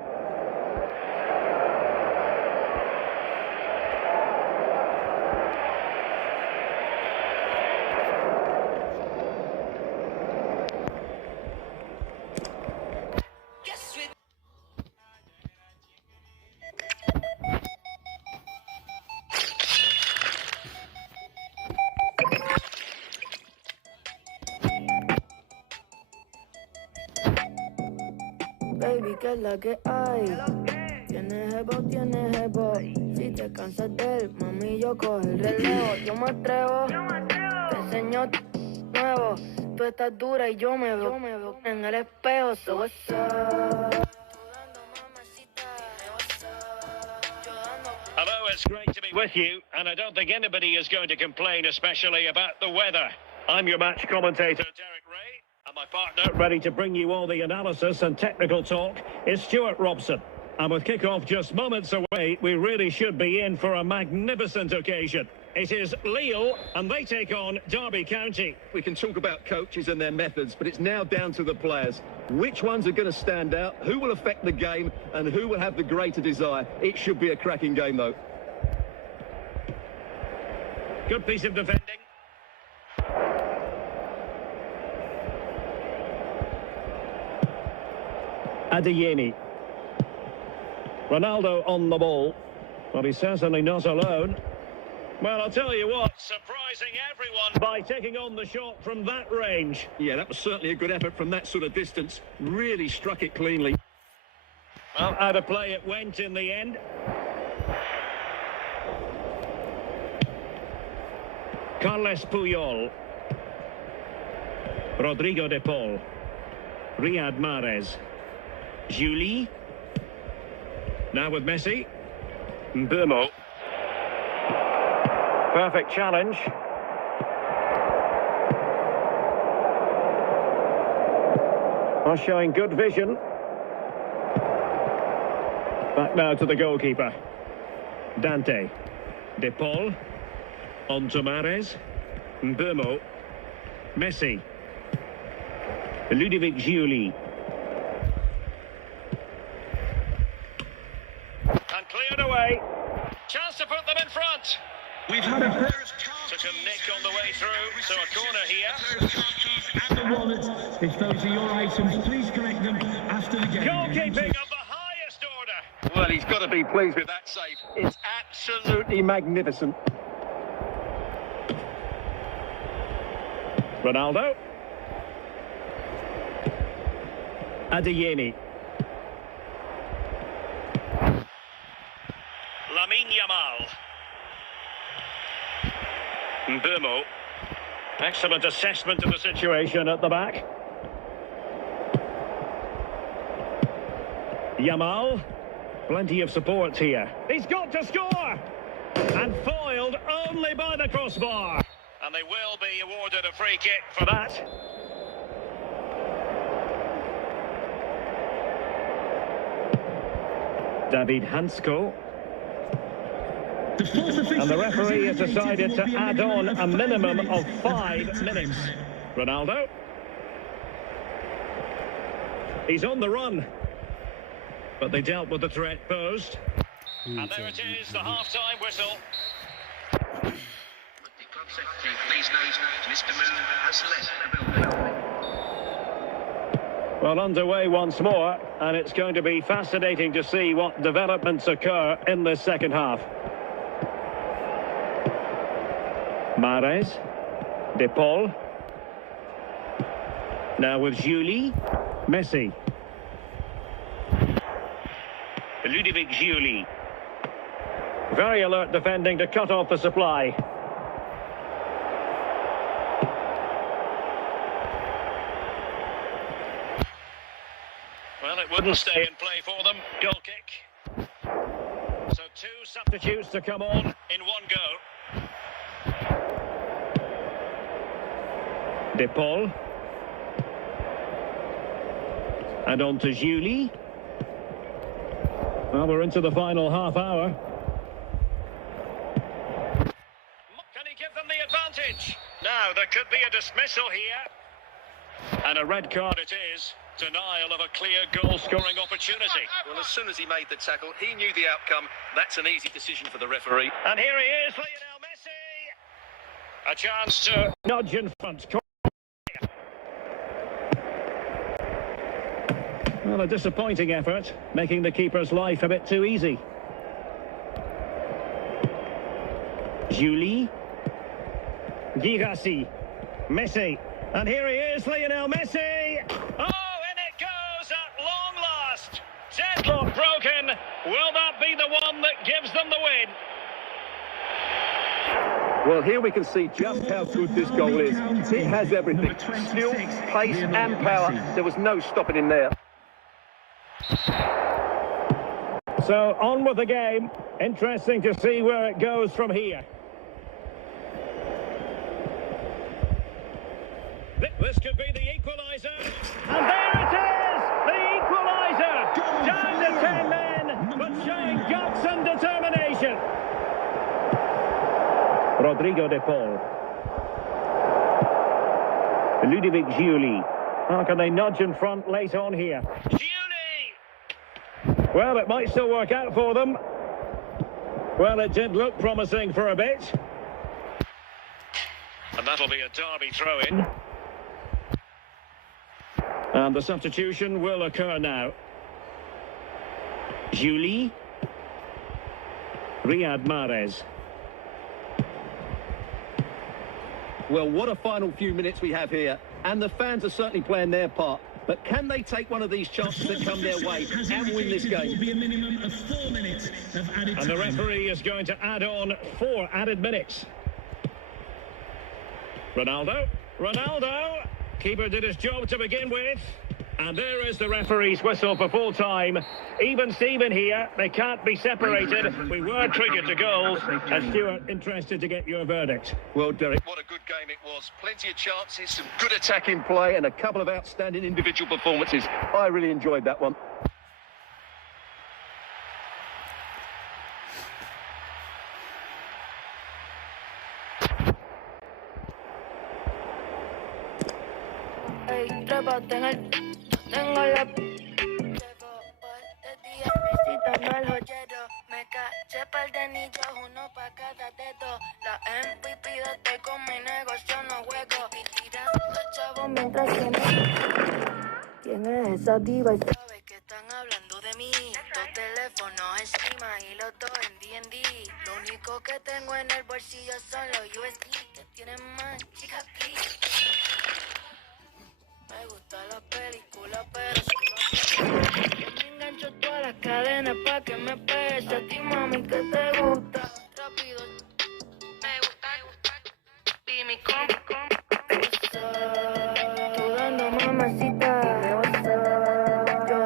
Baby, ¿qué es la que hay? Tienes jebo, si te cansas de él, mami, yo cojo el relevo. Yo me atrevo, te enseño nuevo. Tú estás dura y yo me veo en el espejo. So what's up? Hello, it's great to be with you, and I don't think anybody is going to complain, especially about the weather. I'm your match commentator, Derek Ray, and my partner, ready to bring you all the analysis and technical talk, is Stuart Robson. And with kick-off just moments away, we really should be in for a magnificent occasion. It is Lille, and they take on Derby County. We can talk about coaches and their methods, but it's now down to the players. Which ones are going to stand out, who will affect the game, and who will have the greater desire? It should be a cracking game, though. Good piece of defending. Adeyemi. Ronaldo on the ball. Well, he's certainly not alone. Well, I'll tell you what, surprising everyone by taking on the shot from that range. Yeah, that was certainly a good effort from that sort of distance. Really struck it cleanly. Well, out of play it went in the end. Carles Puyol. Rodrigo de Paul. Riyad Mahrez. Julie. Now with Messi. Mbermo. Perfect challenge. Well, showing good vision. Back now to the goalkeeper. Dante. De Paul. On to Mahrez. Mbermo. Messi. Ludovic Giuli. And cleared away. Chance to put them in front. We've had a pair of Took a nick on the way through, so a corner here. and the wallet. If those are your items, please collect them after the game. Goalkeeping of the highest order. Well, he's got to be pleased with that save. It's absolutely magnificent. Ronaldo. Adeyemi. Lamine Yamal. Mbermo. Excellent assessment of the situation at the back. Yamal. Plenty of support here. He's got to score! And foiled only by the crossbar. And they will be awarded a free kick for that. David Hansko. And the referee has decided to add on a minimum of 5 minutes. Ronaldo. He's on the run. But they dealt with the threat posed. And there it is, the half-time whistle. Please note, Mr. Moon has left the building. Well, underway once more, and it's going to be fascinating to see what developments occur in this second half. Mahrez. De Paul. Now with Julie. Messi. Ludovic Giuli. Very alert defending to cut off the supply. Well, it wouldn't stay in play for them. Goal kick. So 2 substitutes to come on in one go. De Paul. And on to Julie. Well, we're into the final half hour. Can he give them the advantage? Now, there could be a dismissal here. And a red card it is. Denial of a clear goal-scoring opportunity. Well, as soon as he made the tackle, he knew the outcome. That's an easy decision for the referee. And here he is, Lionel Messi. A chance to nudge in front. Well, a disappointing effort, making the keeper's life a bit too easy. Julie. Girassi. Messi. And here he is, Lionel Messi. Oh, in it goes at long last. Deadlock broken. Will that be the one that gives them the win. Well, here we can see just how good this goal is. It has everything. Skill, pace and power. There was no stopping him there. So, on with the game. Interesting to see where it goes from here. This could be the equaliser. And there it is! The equaliser! Down to 10 men, but showing guts and determination. Rodrigo de Paul. Ludovic Giuli. How can they nudge in front late on here? Giuli! Well, it might still work out for them. Well, it did look promising for a bit. And that'll be a derby throw-in. And the substitution will occur now. Giuli. Riyad Mahrez. Well, what a final few minutes we have here. And the fans are certainly playing their part. But can they take one of these chances that come their way and win this game? Will be a minimum of 4 minutes of added And the referee is going to add on 4 added minutes. Ronaldo. Ronaldo. Keeper did his job to begin with. And there is the referee's whistle for full time. Even Steven here, they can't be separated. We were triggered to goals. And Stuart, interested to get your verdict. Well, Derek, What a good game it was. Plenty of chances, some good attacking play and a couple of outstanding individual performances. I really enjoyed that one. Ey, trépate en el... Tengo la... Llevo par de días visitando al joyero. Me caché par de anillos, uno pa' cada dedo. La MVP de este con mi negocio no juego. Y tirando chavos mientras que me... ¿Quién es esa diva? Y sabe que están hablando de mí. 2 teléfonos encima y los 2 en D&D. Lo único que tengo en el bolsillo son los USD. Que tienen más, chicas, please. Me gusta la película, pero yo me engancho todas las cadenas pa' que me pegues. A ti, mami, que te gusta. Rápido, me gusta. Be mi tú dando mamacita. Yo dando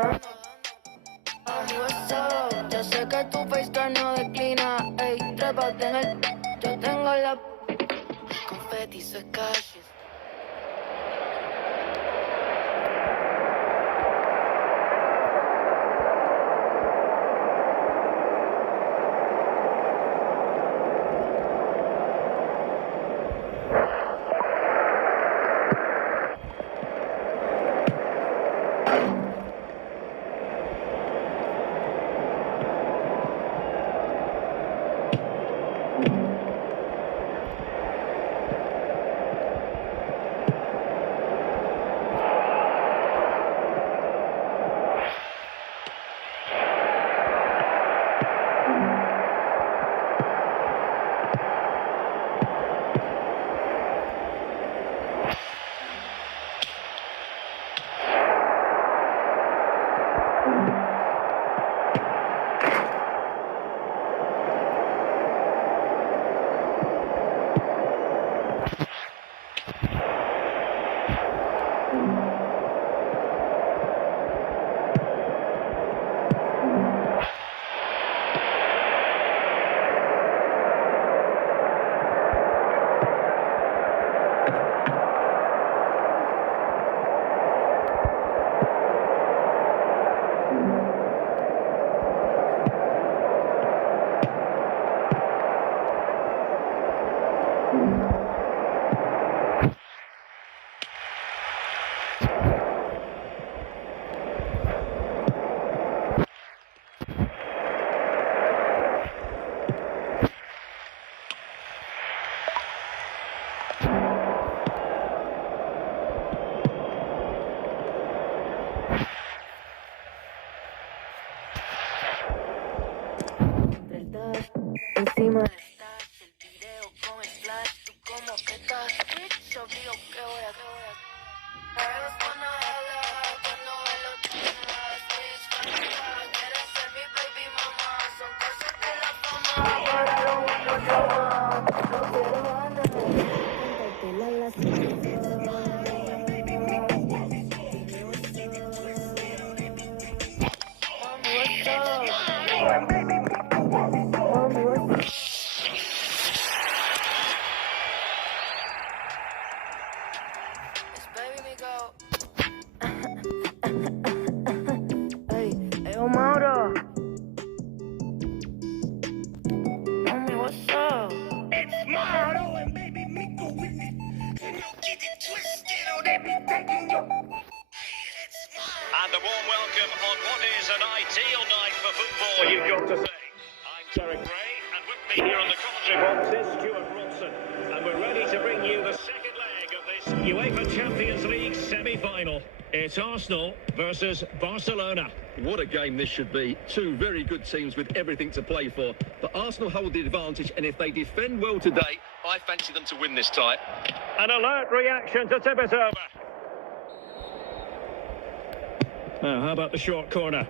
a mi WhatsApp. Yo sé que tu FaceTime no declina. Ey, trépate en el... Yo tengo la... Confeti, so es calle. And a warm welcome on what is an ideal night for football, you've got to say. I'm Derek Ray, and with me here on the commentary box is Stuart Robson. And we're ready to bring you the second leg of this UEFA Champions League semi-final. It's Arsenal versus Barcelona. What a game this should be. Two very good teams with everything to play for. But Arsenal hold the advantage, and if they defend well today, I fancy them to win this tie. An alert reaction to tip it over. Now, how about the short corner?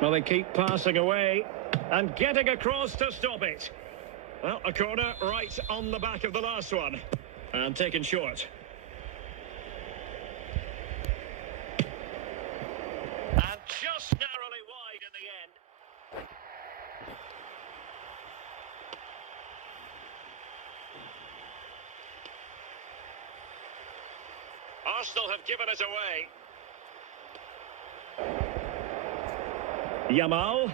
Well, they keep passing away and getting across to stop it. Well, a corner right on the back of the last one. And taken short. And just narrowly wide in the end. Arsenal have given it away. Yamal.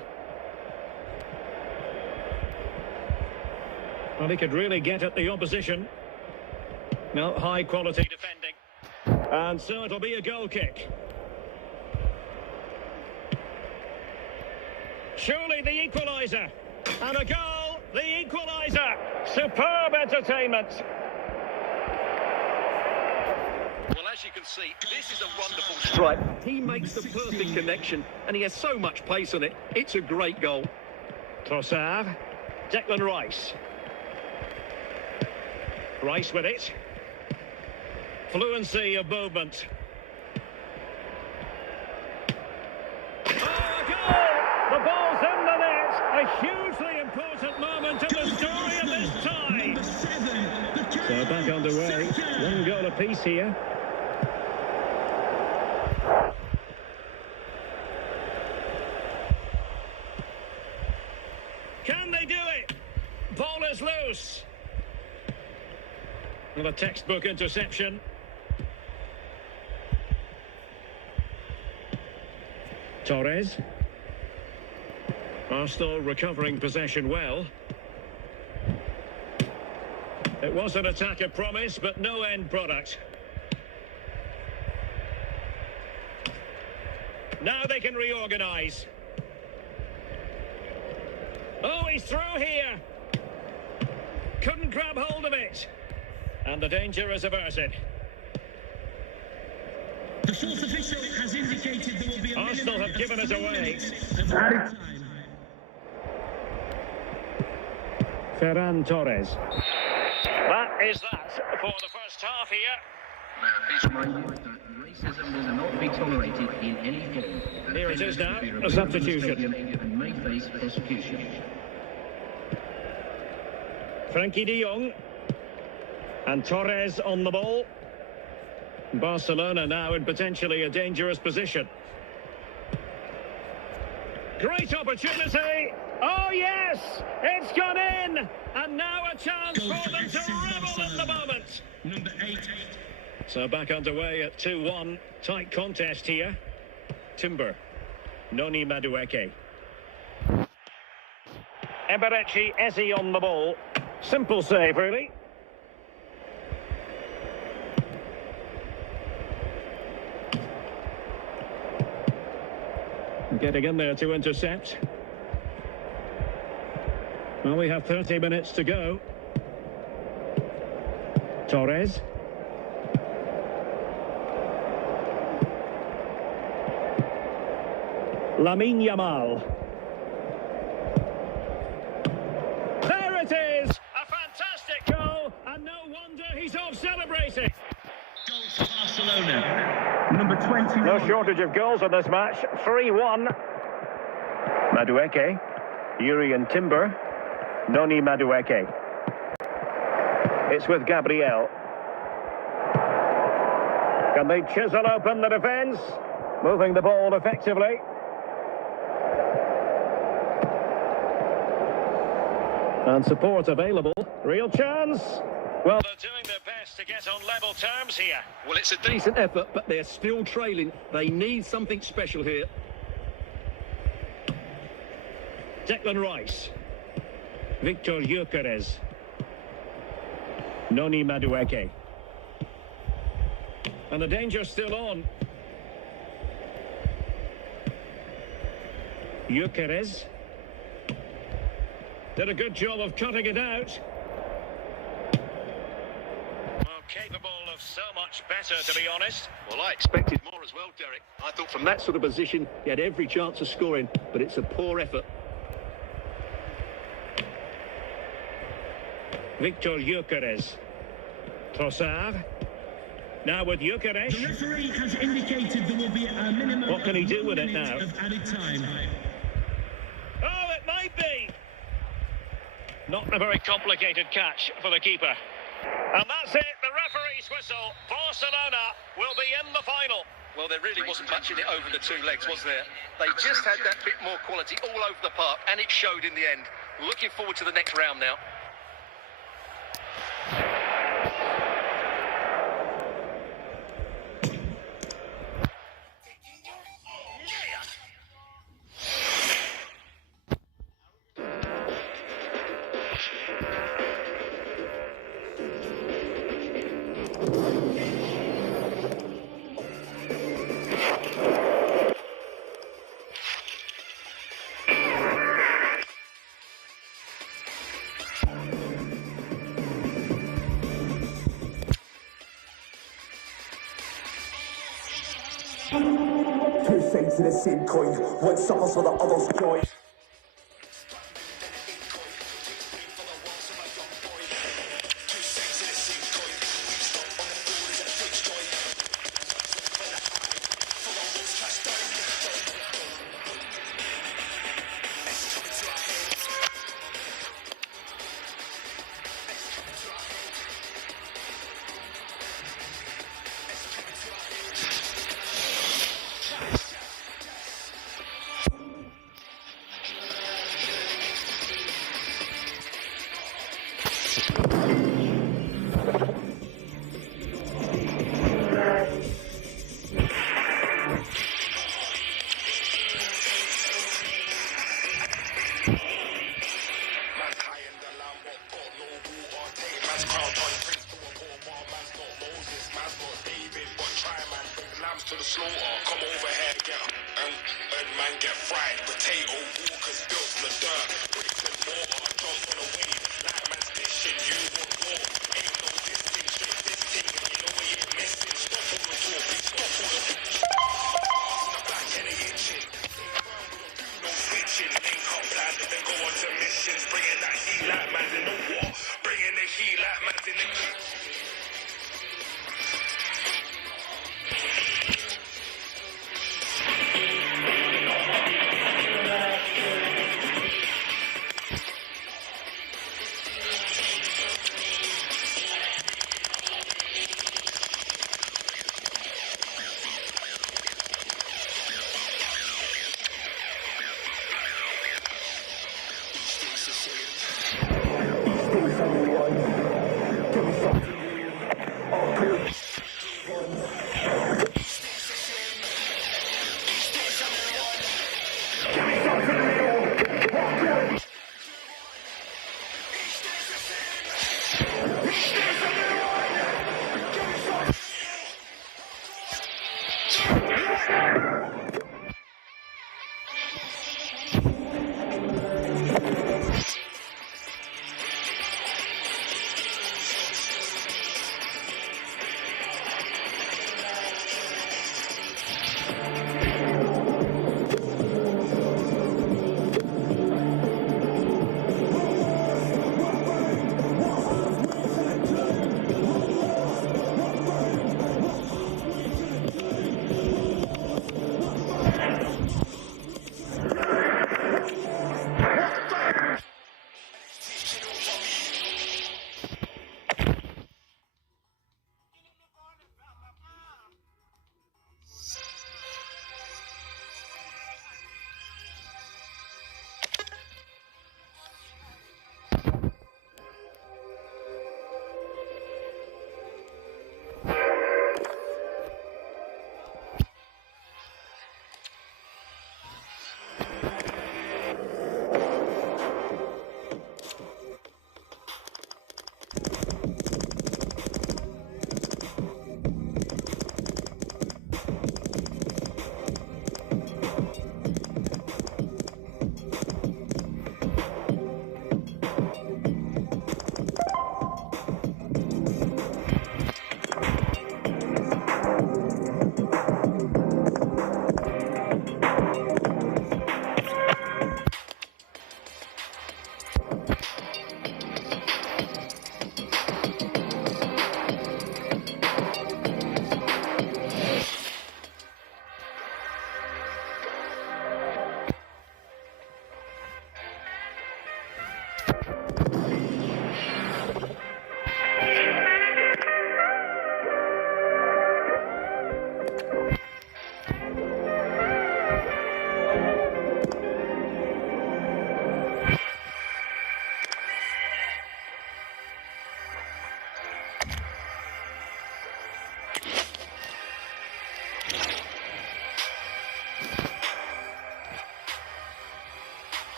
Well, he could really get at the opposition. No, high quality defending. And so it'll be a goal kick. Surely the equaliser. And a goal, the equaliser. Superb entertainment. Well, as you can see, this is a wonderful strike. He makes the perfect connection, and he has so much pace on it. It's a great goal. Trossard. Declan Rice. Rice with it. Fluency of movement. Oh, a goal! The ball's in the net. A hugely important moment in the story of this tie. So back underway. One goal apiece here. Can they do it? Ball is loose. Well, a textbook interception. Torres. Arsenal recovering possession well. It was an attack of promise, but no end product. Now they can reorganise. Oh, he's through here. Couldn't grab hold of it. And the danger is averted. The fourth official has indicated there will be a Arsenal have given us away. Ferran Torres. That is that for the first half here. Racism will not be tolerated in any form. Here it is now, a substitution. And may face prosecution. Frankie de Jong. And Torres on the ball. Barcelona now in potentially a dangerous position. Great opportunity. Oh, yes! It's gone in! And now a chance for them to revel in the moment. Number 8. So back underway at 2-1. Tight contest here. Timber. Noni Madueke. Eberechi Eze on the ball. Simple save, really. Getting in there to intercept. Well, we have 30 minutes to go. Torres. Lamine Yamal. There it is! A fantastic goal, and no wonder he's off celebrating. Goal for Barcelona. Number 21. No shortage of goals in this match. 3-1. Madueke. Yuri and Timber. Noni Madueke. It's with Gabriel. Can they chisel open the defence? Moving the ball effectively. And support available. Real chance. Well, they're doing their best to get on level terms here. Well, it's a Decent effort, but they're still trailing. They need something special here. Declan Rice. Victor Gyökeres. Noni Madueke. And the danger's still on. Gyökeres. Did a good job of cutting it out. Well, capable of so much better, to be honest. Well, I expected more as well, Derek. I thought From that sort of position, he had every chance of scoring, but it's a poor effort. Victor Gyökeres. Trossard. Now with Gyökeres. The referee has indicated there will be a minimum. What can he do with it of 1 minute now? of added time. Oh, it might be. Not a very complicated catch for the keeper. And that's it, the referee's whistle. Barcelona will be in the final. Well, there really wasn't much in it over the two legs, was there? They just had that bit more quality all over the park, and it showed in the end. Looking forward to the next round now. Two sides of the same coin, one suffers for the other's joy. To the slaughter, come over here, get up, and man get fried. Potato walkers built from the dirt, bricks and mortar, jump on a wave, like man's dishing, you want more. Ain't no this thing, straight this thing, and you know we ain't missing. Stop all the talk, stop all the in the back and they itching. No switching, link up plans, and then go on to missions, bringing that heat like man's in the war, bringing the heat like man's in the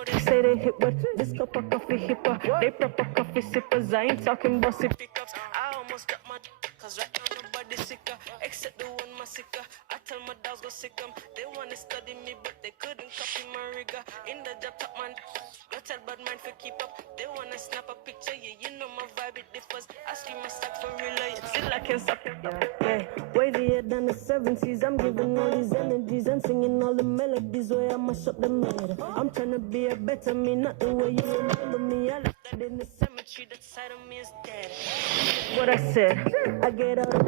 know they say they hip, but this cup of coffee hipper. They proper coffee sippers. I ain't talking bossy pickups. I almost got my cause right now nobody's sicker except the one my sicker. I tell my dogs go sick 'em. They wanna study me, but they couldn't copy my rigor. In the job top man, go tell bad mind for keep up. They wanna snap a picture, yeah, you know my vibe it differs. I stream my stack for real, still I can't stop it. Yeah, wavy than the 70s. I'm giving all these energies and singing all the melodies where I mash up the melody. I'm trying to be a better me, not the way you remember me. I left that in the cemetery, that side of me is dead. What I said, I get out of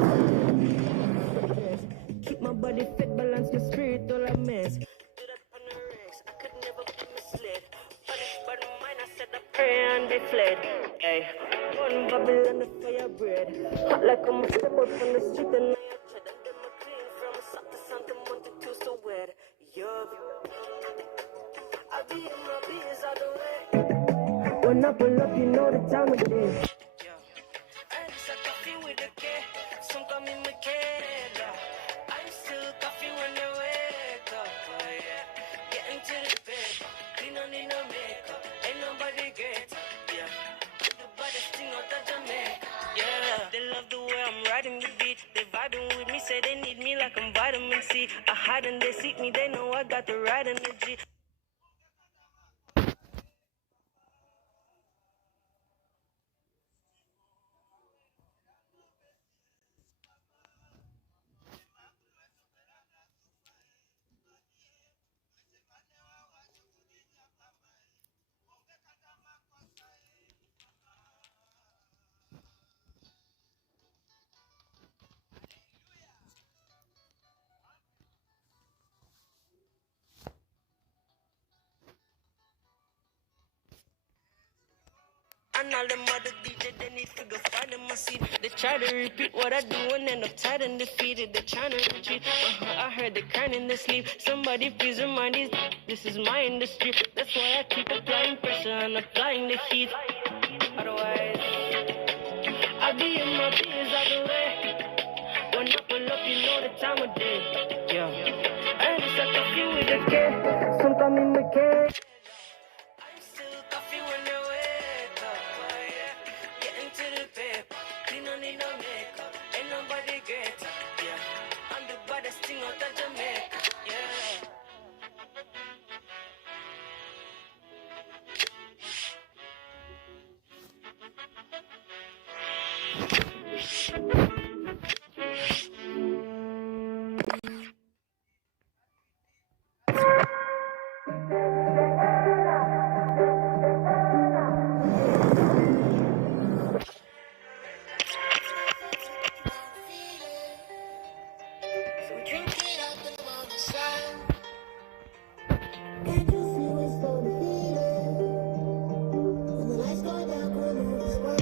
keep my body fit, balance my spirit, all I mess. Do that on the race, I could never be misled. Punished by the mind, I said I pray and they fled. Hey, one bubble and the fire bread. Hot like I'm a step out from the street and I tread. And then my clean from south to Santa Monte to so wet. Yup, I'll be in my biz all the way. When I pull up, you know the time of day. And it's a coffee with a K. Some call me Michaela. I'm still coffee when they wake up. Oh yeah, getting to the bed. Clean on in no makeup. Ain't nobody great. Yeah, the baddest thing out of Jamaica. Yeah, they love the way I'm riding the beat. They vibing with me, say they need me like I'm vitamin C. I hide and they seek me. They know I got the right energy. And all them other DJ, they need to go find them a seat. They try to repeat what I do and end up tired and defeated. They trying to retreat. I heard they crying in their sleep. Somebody please remind these, this is my industry. That's why I keep applying pressure and applying the heat. Otherwise, I'll be in my biz all the way. When I pull up, you know the time of day. Yeah. And it's a coffee with a K. Some call me McKay. I'm still coffee when they wake up. Oh yeah, getting to the paper. Clean on in no makeup. Ain't nobody greater. Yeah, I'm the baddest thing out of Jamaica. Yeah. So drink it up and I'm on the side. Can't you see we slowly healing? When the lights go down, we'll move this way.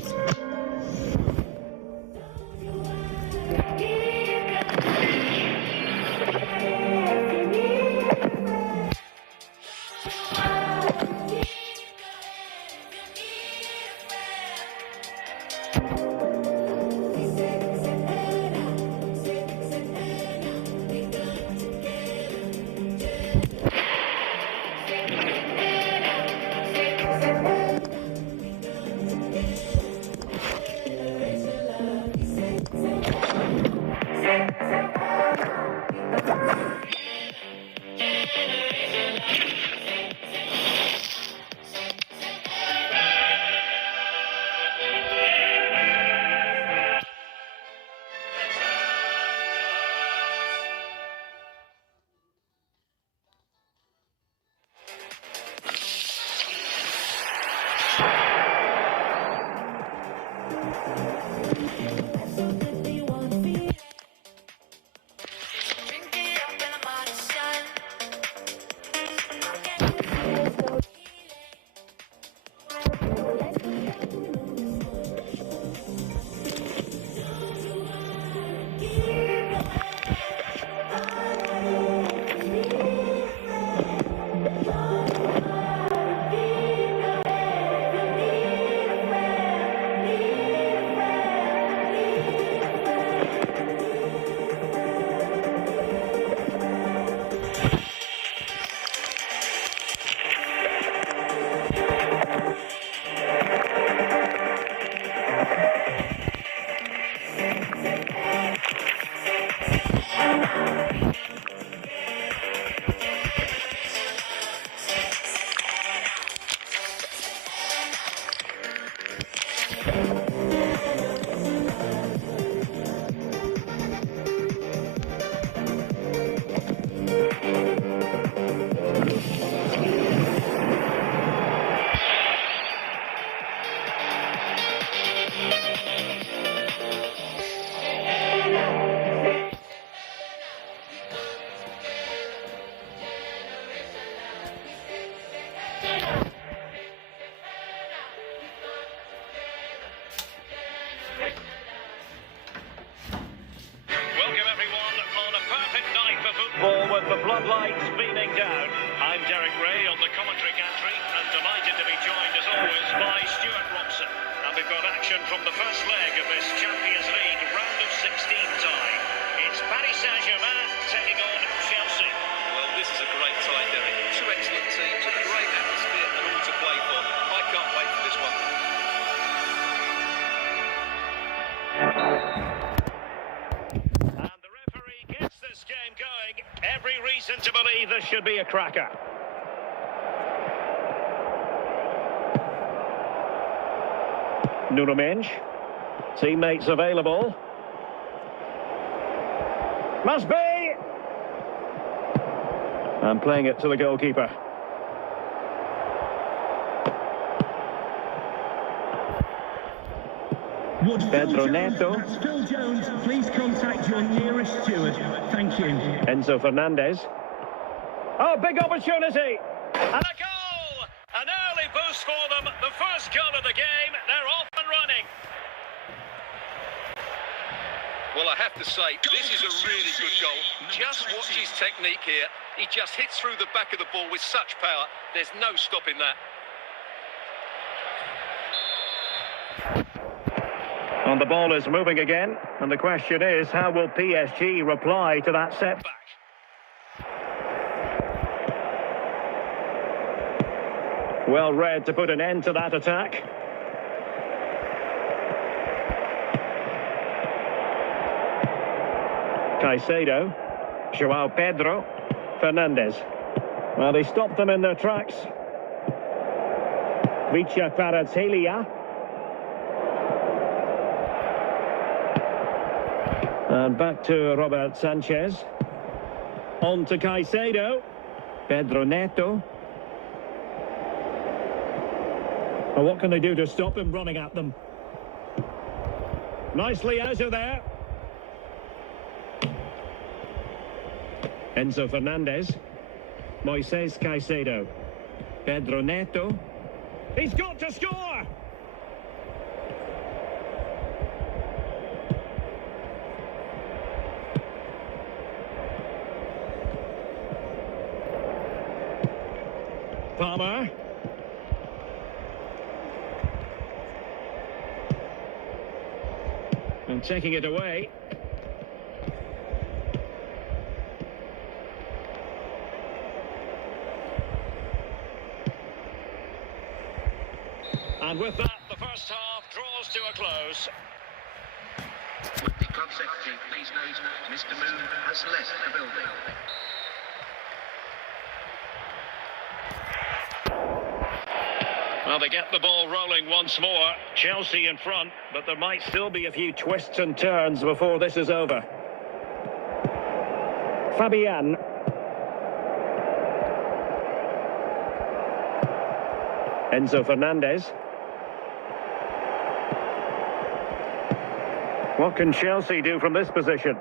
for football with the floodlights beaming down. I'm Derek Ray on the commentary gantry and delighted to be joined as always by Stuart Robson. And we've got action from the first leg of this Champions League round of 16 tie. It's Paris Saint-Germain taking on Chelsea. Well, this is a great tie, Derek. Two excellent teams, a great atmosphere and all to play for. I can't wait for this one. And the referee gets this game going. Every reason to believe this should be a cracker. Nuno Mendes. Teammates available. Must be! And playing it to the goalkeeper. Pedro Neto. That's Phil Jones. Please contact your nearest steward. Thank you. Enzo Fernandez. Oh, big opportunity! And a goal! An early boost for them. The first goal of the game. They're off and running. Well, I have to say, this is a really good goal. Just watch his technique here. He just hits through the back of the ball with such power. There's no stopping that. And the ball is moving again. And the question is, how will PSG reply to that setback? Well read to put an end to that attack. Caicedo, João Pedro, Fernandez. Well, they stopped them in their tracks. Vicha Kvaratskhelia. And back to Robert Sanchez. On to Caicedo. Pedro Neto. Well, what can they do to stop him running at them? Nicely out of there. Enzo Fernandez. Moises Caicedo. Pedro Neto. He's got to score! Palmer. And taking it away. And with that, the first half draws to a close. Would the club secretary please note Mr. Moon has left the building. Well, they get the ball rolling once more. Chelsea in front, but there might still be a few twists and turns before this is over. Fabian. Enzo Fernandez. What can Chelsea do from this position?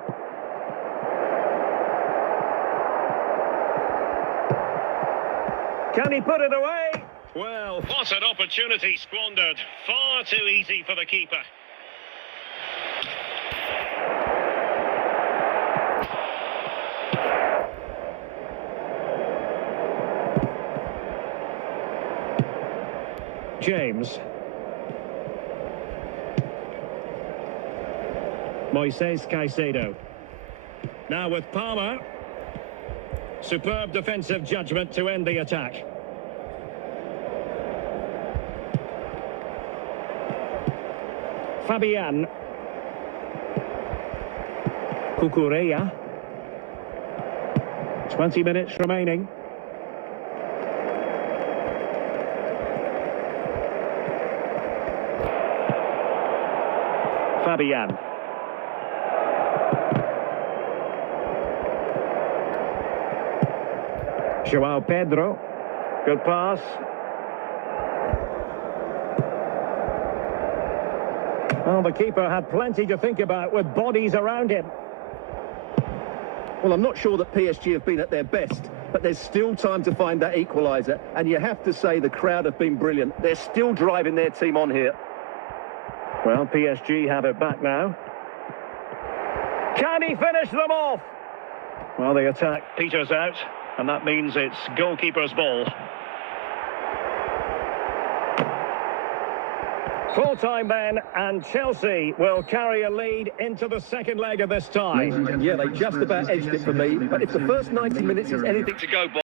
Can he put it away? Well, what an opportunity squandered. Far too easy for the keeper. James. Moises Caicedo. Now with Palmer. Superb defensive judgment to end the attack. Fabian. Cucurella. 20 minutes remaining. Fabian. João Pedro. Good pass. Well, the keeper had plenty to think about with bodies around him. Well, I'm not sure that PSG have been at their best, but there's still time to find that equaliser. And you have to say the crowd have been brilliant. They're still driving their team on here. Well, PSG have it back now. Can he finish them off? Well, the attack peters out, and that means it's goalkeeper's ball. Full time then, and Chelsea will carry a lead into the second leg of this tie. Yeah, they just about edged it for me, but if the first 90 minutes is anything To go by.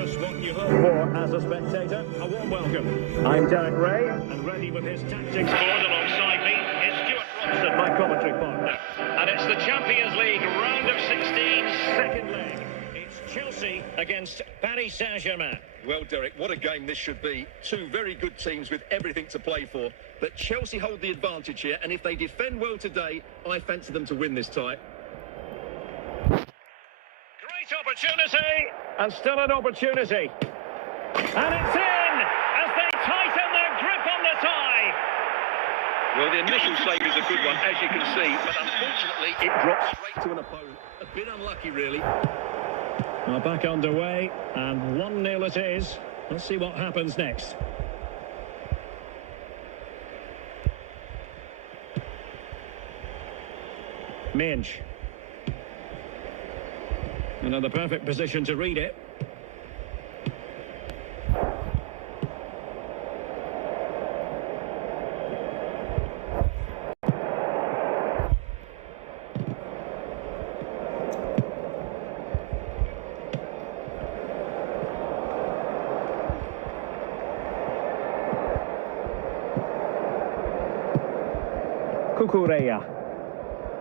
Just what you hope for as a spectator. A warm welcome. I'm Derek Ray, and ready with his tactics board alongside me is Stuart Robson, my commentary partner. And it's the Champions League round of 16, second leg. It's Chelsea against Paris Saint-Germain. Well, Derek, what a game this should be. Two very good teams with everything to play for. But Chelsea hold the advantage here, and if they defend well today, I fancy them to win this tie. Great opportunity, and still an opportunity. And it's in, as they tighten their grip on the tie. Well, the initial save is a good one, as you can see, but unfortunately It drops straight to an opponent. A bit unlucky, really. Well, back underway, and 1-0 it is. Let's see what happens next. Minge. Another perfect position to read it. Cucurella.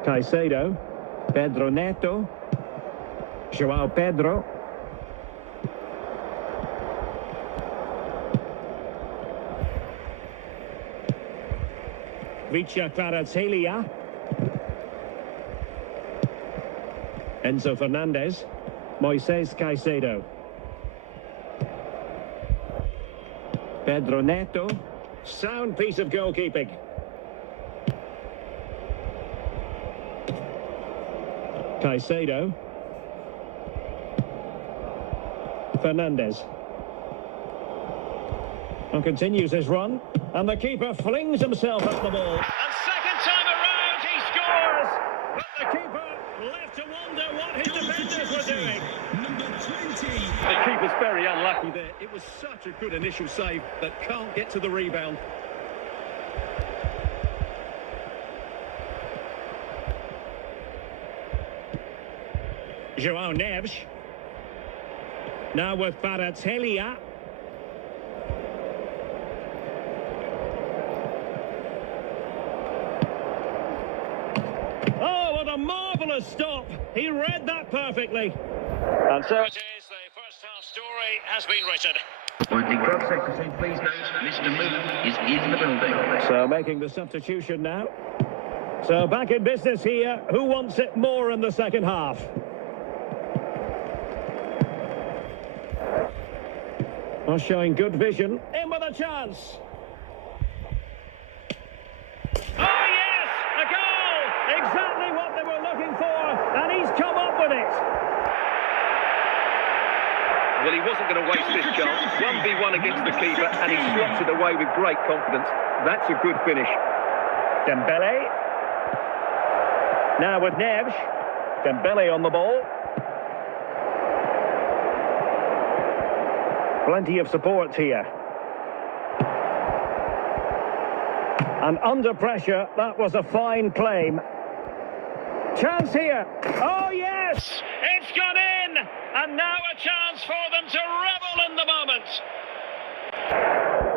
Caicedo. Pedro Neto. João Pedro. Ucl Final. Enzo Fernandez. Moises Caicedo. Pedro Neto. Sound piece of goalkeeping. Caicedo. Fernandez. And continues his run. And the keeper flings himself at the ball. And second time around he scores! But the keeper left to wonder what his defenders were doing. Number 20. The keeper's very unlucky there. It was such a good initial save that can't get to the rebound. João Neves. Now with Kvaratskhelia. Oh, what a marvellous stop. He read that perfectly. And so it is, the first half story has been written. Appointing Club Secretary, please note, Mr. Moon is in the building. So making the substitution now. So back in business here. Who wants it more in the second half? Well, showing good vision. In with a chance. Oh, yes! A goal! Exactly what they were looking for, and he's come up with it. Well, he wasn't going to waste this chance. 1v1 against the keeper, and he slots it away with great confidence. That's a good finish. Dembele. Now with Neves. Dembele on the ball. Plenty of support here. And under pressure, that was a fine claim. Chance here. Oh, yes! It's gone in! And now a chance for them to revel in the moment.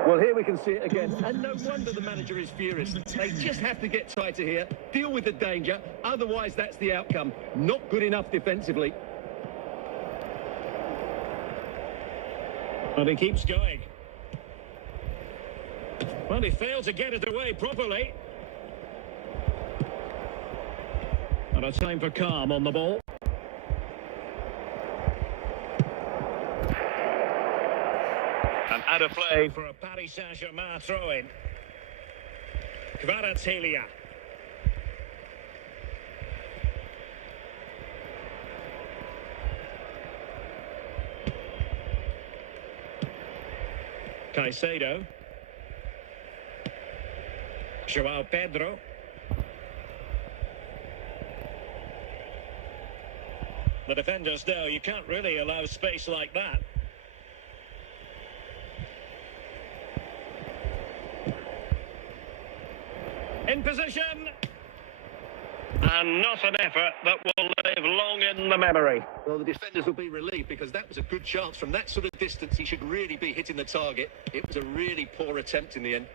Well, here we can see it again. And no wonder the manager is furious. They just have to get tighter here, deal with the danger. Otherwise, that's the outcome. Not good enough defensively. And he keeps going. Well, he failed to get it away properly. And a time for calm on the ball. And out of play for a Paris Saint-Germain throw-in. Kvaratskhelia. Caicedo. João Pedro. The defenders know you can't really allow space like that. In position. And not an effort that will live long in the memory. Well, the defenders will be relieved because that was a good chance. From that sort of distance, he should really be hitting the target. It was a really poor attempt in the end.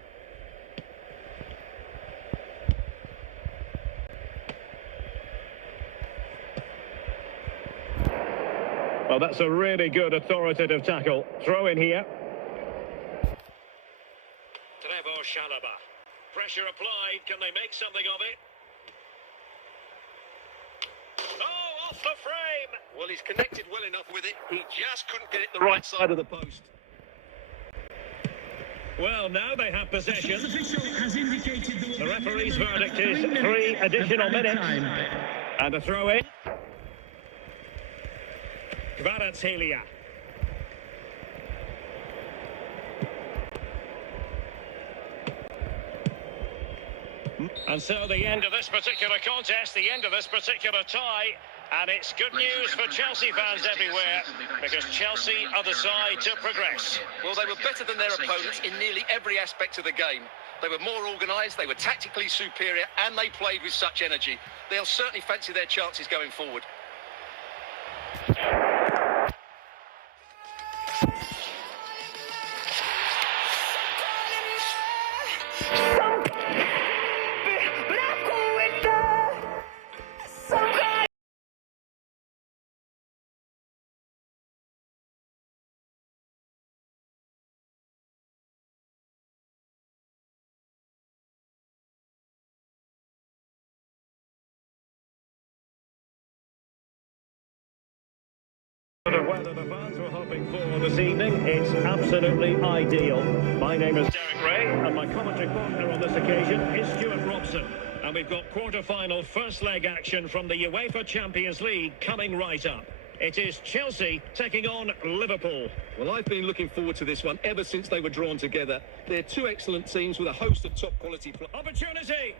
Well, that's a really good authoritative tackle. Throw in here. Trevoh Chalobah. Pressure applied. Can they make something of it? Oh, off the frame! Well, he's connected well enough with it. He just couldn't get it the Right side of the post. Well, now they have possession. The official has indicated The referee's verdict is 3 additional minutes. And a throw in. Kvaratskhelia. And so the end of this particular contest, the end of this particular tie, and it's good news for Chelsea fans everywhere, because Chelsea are the side to progress. Well, they were better than their opponents in nearly every aspect of the game. They were more organised, they were tactically superior, and they played with such energy. They'll certainly fancy their chances going forward. The weather the fans were hoping for this evening, it's absolutely ideal. My name is Derek Ray, and my commentary partner on this occasion is Stuart Robson. And we've got quarter-final first leg action from the UEFA Champions League coming right up. It is Chelsea taking on Liverpool. Well, I've been looking forward to this one ever since they were drawn together. They're two excellent teams with a host of top-quality players. Opportunity!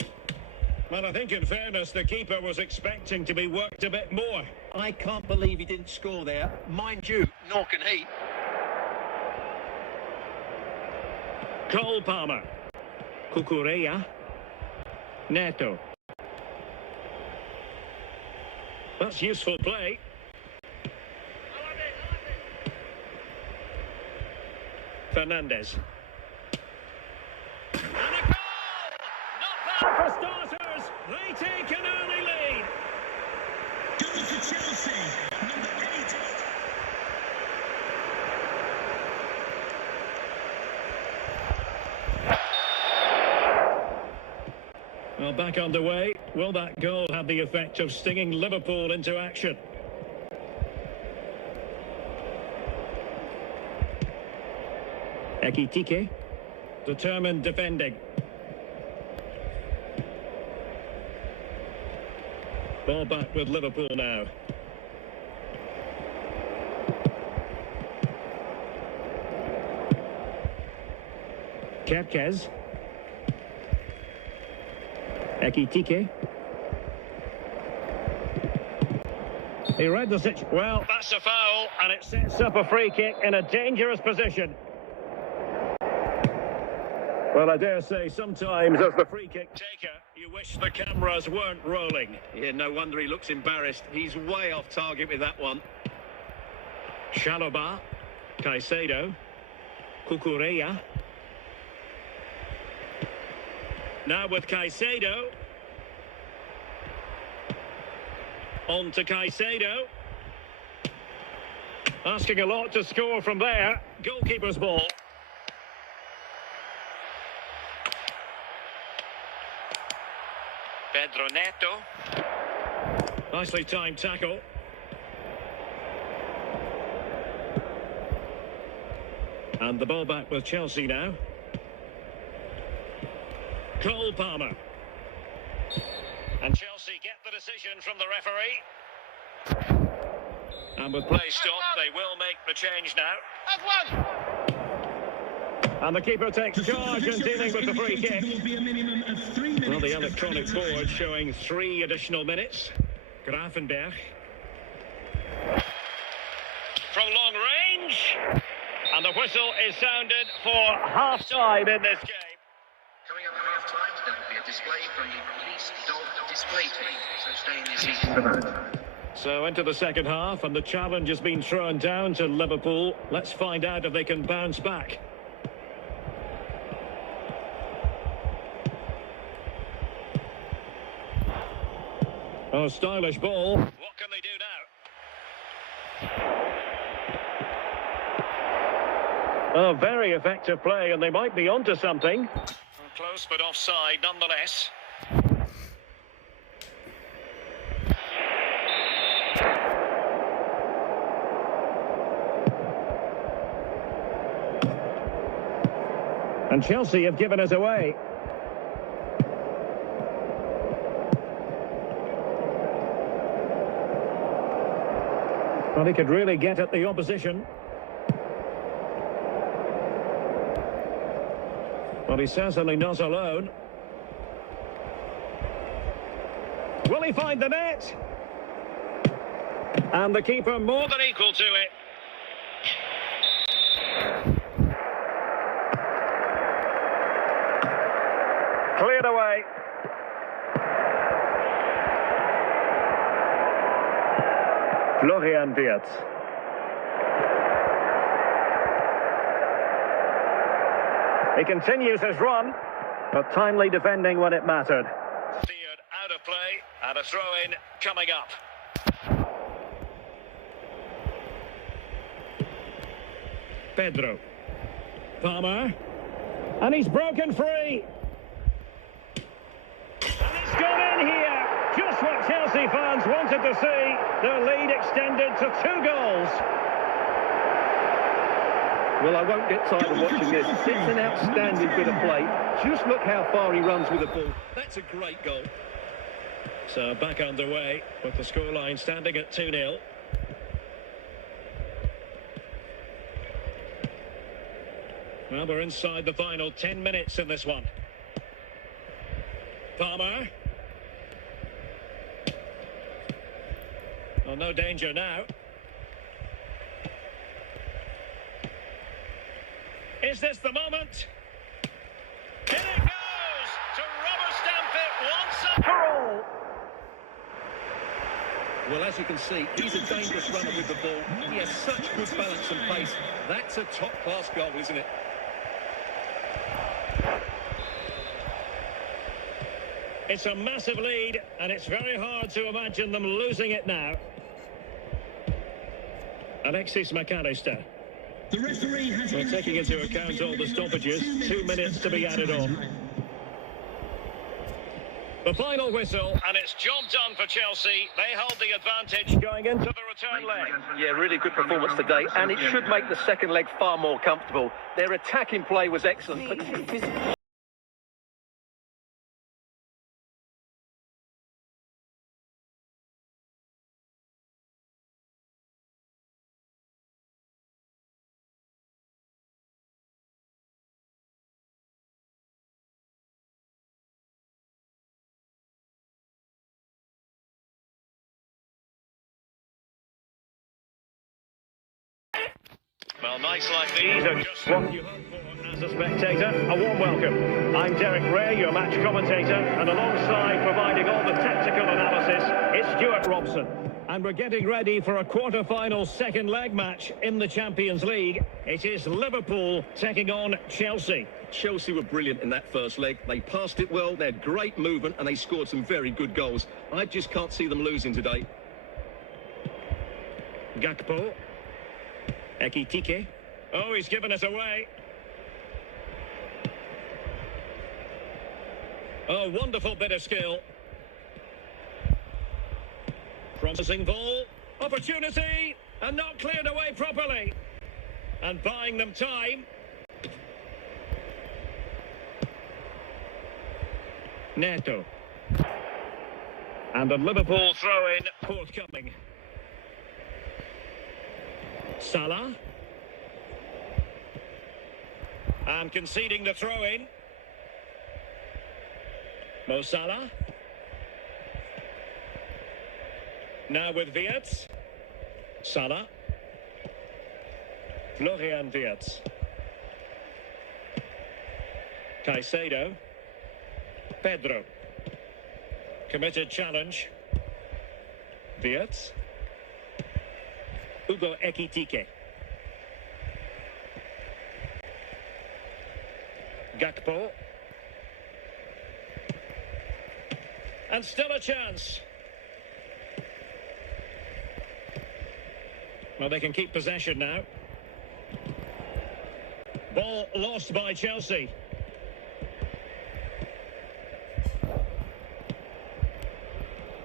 Well, I think in fairness, the keeper was expecting to be worked a bit more. I can't believe he didn't score there. Mind you, nor can he. Cole Palmer. Cucurella. Neto. That's useful play. Fernandez. And a goal! Not bad for starters. They take an early lead. Goal for Chelsea, number 8. Well, back underway. Will that goal have the effect of stinging Liverpool into action? Ekitike. Determined defending. Ball back with Liverpool now. Kerkez. Ekitike. He read the situation. Well, that's a foul, and it sets up a free kick in a dangerous position. Well, I dare say sometimes as the free kick taker, you wish the cameras weren't rolling. Yeah, no wonder he looks embarrassed. He's way off target with that one. Chalobah. Caicedo. Cucurella. Now with Caicedo. On to Caicedo. Asking a lot to score from there. Goalkeeper's ball. Pedro Neto. Nicely timed tackle. And the ball back with Chelsea now. Cole Palmer. And Chelsea get the decision from the referee. And with play stopped, they will make the change now. And the keeper takes charge and dealing with the free kick. Well, the electronic board showing 3 additional minutes. Gravenberg. From long range. And the whistle is sounded for half-time in this game. Coming up at half-time, there will be a display from the Police Dog Display Team. So stay in your seats for that. So into the second half, and the challenge has been thrown down to Liverpool. Let's find out if they can bounce back. Oh, stylish ball. What can they do now? Oh, very effective play, and they might be onto something. Close, but offside nonetheless. And Chelsea have given us away. Well, he could really get at the opposition. Well, he's certainly not alone. Will he find the net? And the keeper more than equal to it. Cleared away. Florian Wirtz. He continues his run, but timely defending when it mattered. Steered out of play, and a throw-in coming up. Pedro. Palmer. And he's broken free. And it's gone in here. Just what Chelsea fans wanted to see. Their lead extended to 2 goals. Well, I won't get tired of watching this. It's an outstanding bit of play. Just look how far he runs with the ball. That's a great goal. So back underway with the scoreline standing at 2-0. Well, we're inside the final 10 minutes in this one. Palmer. Well, no danger now. Is this the moment? In it goes to rubber stamp it once and for all. Well, as you can see, he's a dangerous runner with the ball. He has such good balance and pace. That's a top-class goal, isn't it? It's a massive lead, and it's very hard to imagine them losing it now. Alexis McAllister. The referee has We're taking into account all the stoppages. 2 minutes to be added on. The final whistle, and it's job done for Chelsea. They hold the advantage going into the return leg. Yeah, really good performance today, and it should make the second leg far more comfortable. Their attacking play was excellent. Well, nights like these are just what you hope for as a spectator. A warm welcome. I'm Derek Ray, your match commentator, and alongside providing all the tactical analysis, it's Stuart Robson. And we're getting ready for a quarter-final second leg match in the Champions League. It is Liverpool taking on Chelsea. Chelsea were brilliant in that first leg. They passed it well, they had great movement, and they scored some very good goals. I just can't see them losing today. Gakpo. Ekitike. Oh, he's given us away. Oh, wonderful bit of skill. Promising ball. Opportunity. And not cleared away properly. And buying them time. Neto. And the Liverpool throw-in forthcoming. Salah. And conceding the throw-in. Mo Salah. Now with Wirtz. Salah. Florian Wirtz. Caicedo. Pedro. Committed challenge. Wirtz. Ugo Ekitike. Gakpo. And still a chance. Well, they can keep possession now. Ball lost by Chelsea.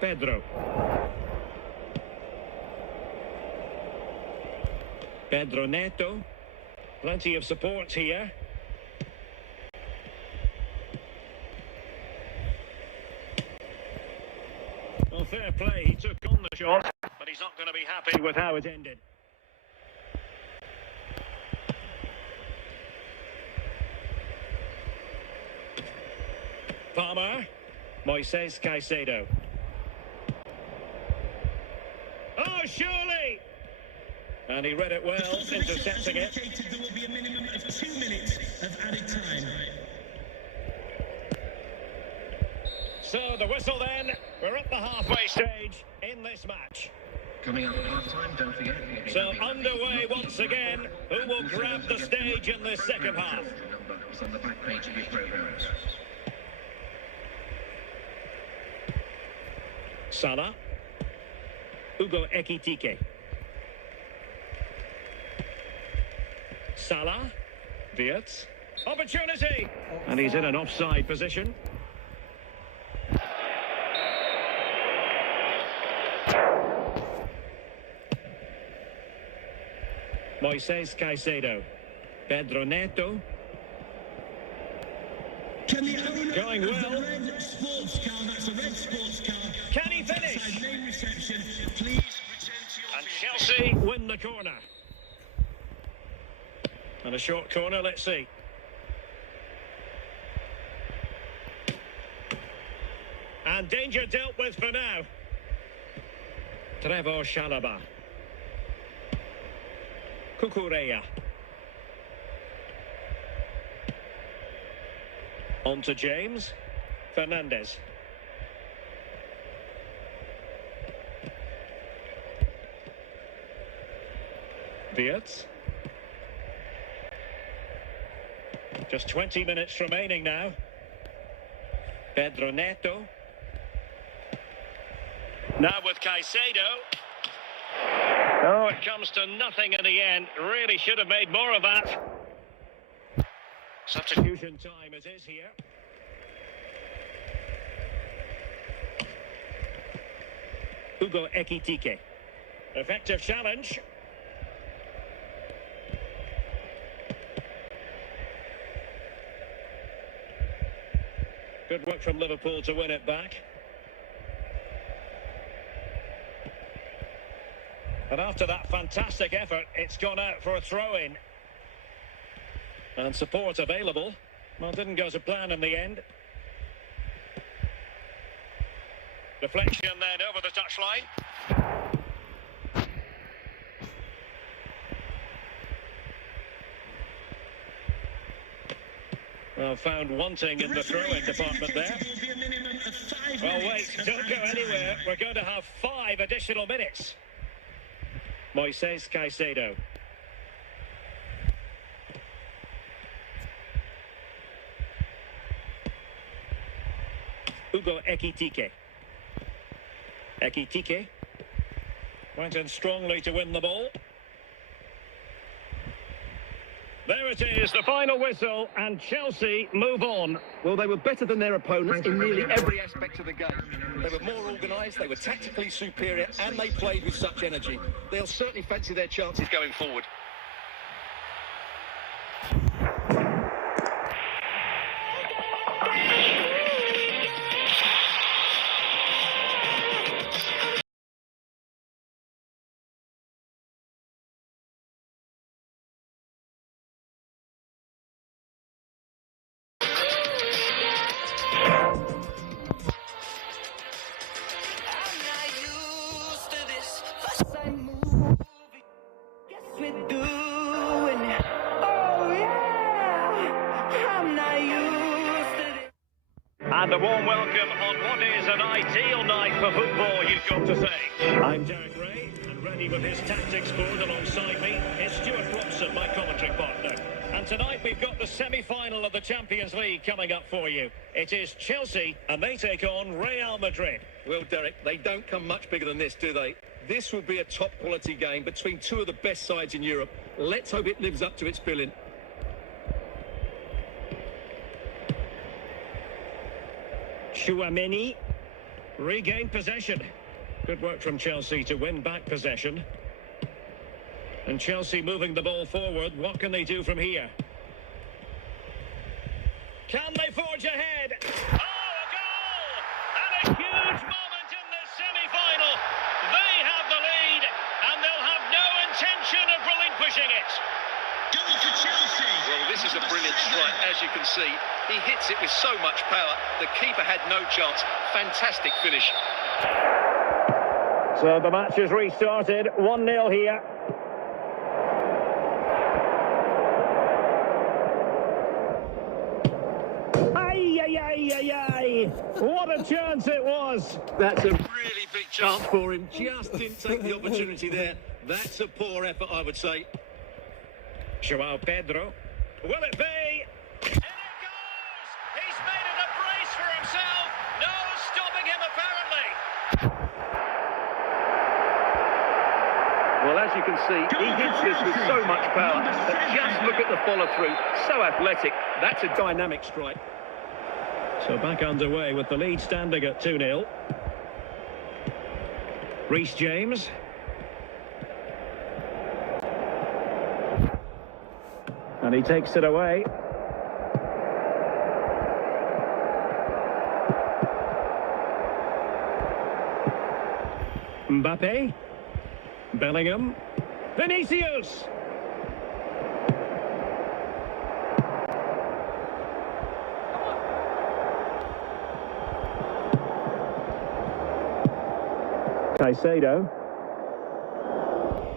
Pedro. Pedro Neto. Plenty of support here. Well, fair play. He took on the shot, but he's not going to be happy with how it ended. Palmer. Moises Caicedo. Oh, surely! And he read it well, intercepting it. There will be a minimum of 2 minutes of added time. So the whistle then. We're at the halfway stage in this match. Coming up at half-time, don't forget. So underway once again. Who will grab the stage in this second half? It's on the back page of your programmes. Salah. Ugo Ekitike. Salah. Wirtz. Opportunity! And he's in an offside position. Moises Caicedo. Pedro Neto. Going well. Red sports car, that's a red sports car. Can he finish? Main reception. Please return to your And Chelsea win the corner. And a short corner, let's see. And danger dealt with for now. Trevor Chalobah. Cucurella. On to James. Fernandes. Wirtz. Just 20 minutes remaining now. Pedro Neto. Now with Caicedo. Oh, it comes to nothing in the end. Really should have made more of that. Substitution time it is here. Ugo Ekitike. Effective challenge. Good work from Liverpool to win it back. And after that fantastic effort, it's gone out for a throw-in. And support available. Well, didn't go to plan in the end. Deflection then over the touchline. Well, found wanting in the throwing department there. Well, wait, don't go anywhere. We're going to have 5 additional minutes. Moises Caicedo. Ugo Ekitike. Ekitike went in strongly to win the ball. There it is, the final whistle, and Chelsea move on. Well, they were better than their opponents in nearly every aspect of the game. They were more organised, they were tactically superior, and they played with such energy. They'll certainly fancy their chances going forward. And a warm welcome on what is an ideal night for football, you've got to say. I'm Derek Ray, and ready with his tactics board alongside me is Stuart Robson, my commentary partner. And tonight we've got the semi-final of the Champions League coming up for you. It is Chelsea, and they take on Real Madrid. Well, Derek, they don't come much bigger than this, do they? This will be a top-quality game between two of the best sides in Europe. Let's hope it lives up to its billing. Tchouaméni regained possession. Good work from Chelsea to win back possession. And Chelsea moving the ball forward. What can they do from here? Can they forge ahead? Oh, a goal! And a huge moment in this semi-final. They have the lead, and they'll have no intention of relinquishing it. Goal for Chelsea! Well, this is a brilliant strike, as you can see. He hits it with so much power. The keeper had no chance. Fantastic finish. So the match has restarted. 1-0 here. What a chance it was. That's a really big chance for him. Just didn't take the opportunity there. That's a poor effort, I would say. João Pedro. Will it be? And it goes! He's made it a brace for himself. No stopping him, apparently. Well, as you can see, he hits this with so much power. But just look at the follow-through. So athletic. That's a dynamic strike. So back underway with the lead standing at 2-0. Reece James. And he takes it away. Mbappe. Bellingham. Vinicius. Caicedo.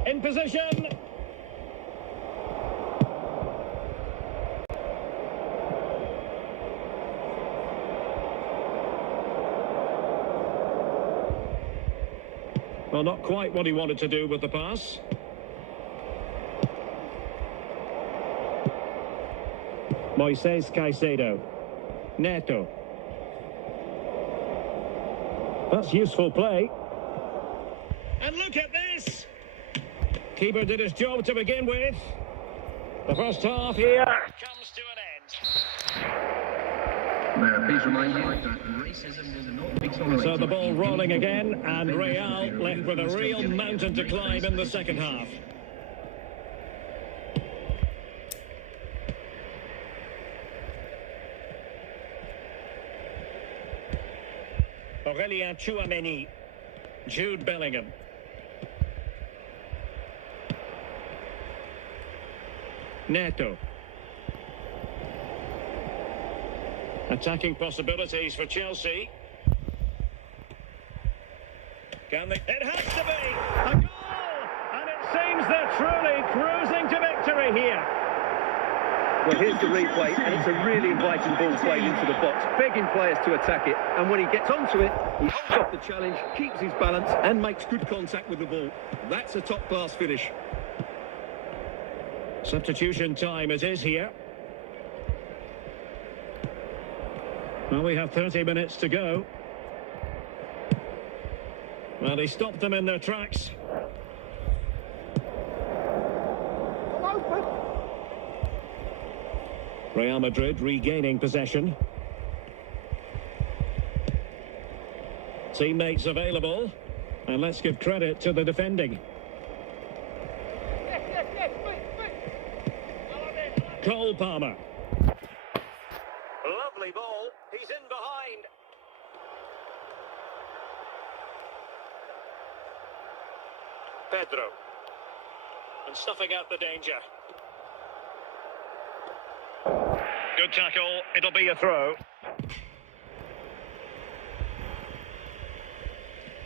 In position. Well, not quite what he wanted to do with the pass. Moises Caicedo. Neto. That's useful play. And look at this! Keeper did his job to begin with. The first half here comes to an end. Please remind you that racism will not be tolerated. So the ball rolling again, and Real left with a real mountain to climb in the second half. Aurélien Tchouaméni. Jude Bellingham. Neto. Attacking possibilities for Chelsea. Can they? It has to be! A goal! And it seems they're truly cruising to victory here. Well, here's the replay, and it's a really inviting ball played into the box, begging players to attack it. And when he gets onto it, he holds off the challenge, keeps his balance, And makes good contact with the ball. That's a top-class finish. Substitution time it is here. Well, we have 30 minutes to go. Well, he stopped them in their tracks. Real Madrid regaining possession. Teammates available, and let's give credit to the defending. Cole Palmer. Lovely ball, he's in behind. Pedro. And snuffing out the danger. Good tackle, it'll be a throw.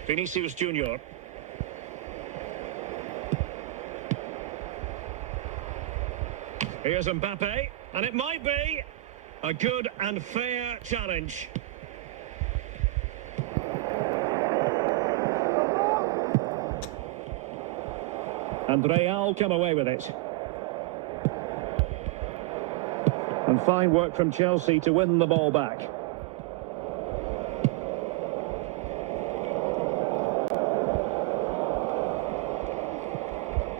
Vinicius Junior. Here's Mbappe, and it might be a good and fair challenge. And Real come away with it. And fine work from Chelsea to win the ball back.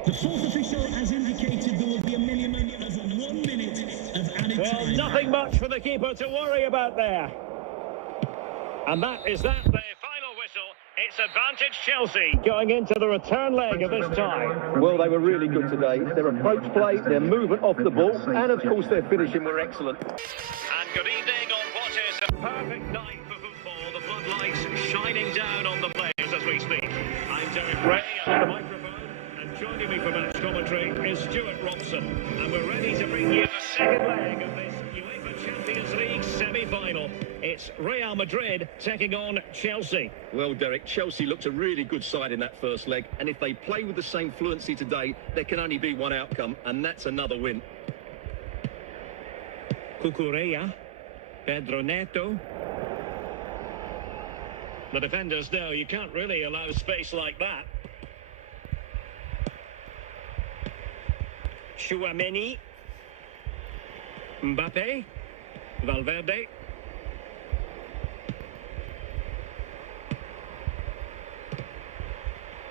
The fourth official has indicated there will be a minimum of 1 minute of added time. Well, nothing much for the keeper to worry about there. And that is that. The final whistle. It's advantage Chelsea going into the return leg of this tie. Well, they were really good today. Their approach play, their movement off the ball, and of course their finishing were excellent. And good evening on what is a perfect night for football. The floodlights shining down on the players as we speak. I'm Derek Ray on the microphone. Joining me for match commentary is Stuart Robson, and we're ready to bring you the second leg of this UEFA Champions League semi-final. It's Real Madrid taking on Chelsea. Well, Derek, Chelsea looked a really good side in that first leg, and if they play with the same fluency today, there can only be one outcome, and that's another win. Cucurella, Pedro Neto. The defenders know you can't really allow space like that. Chouameni, Mbappe, Valverde,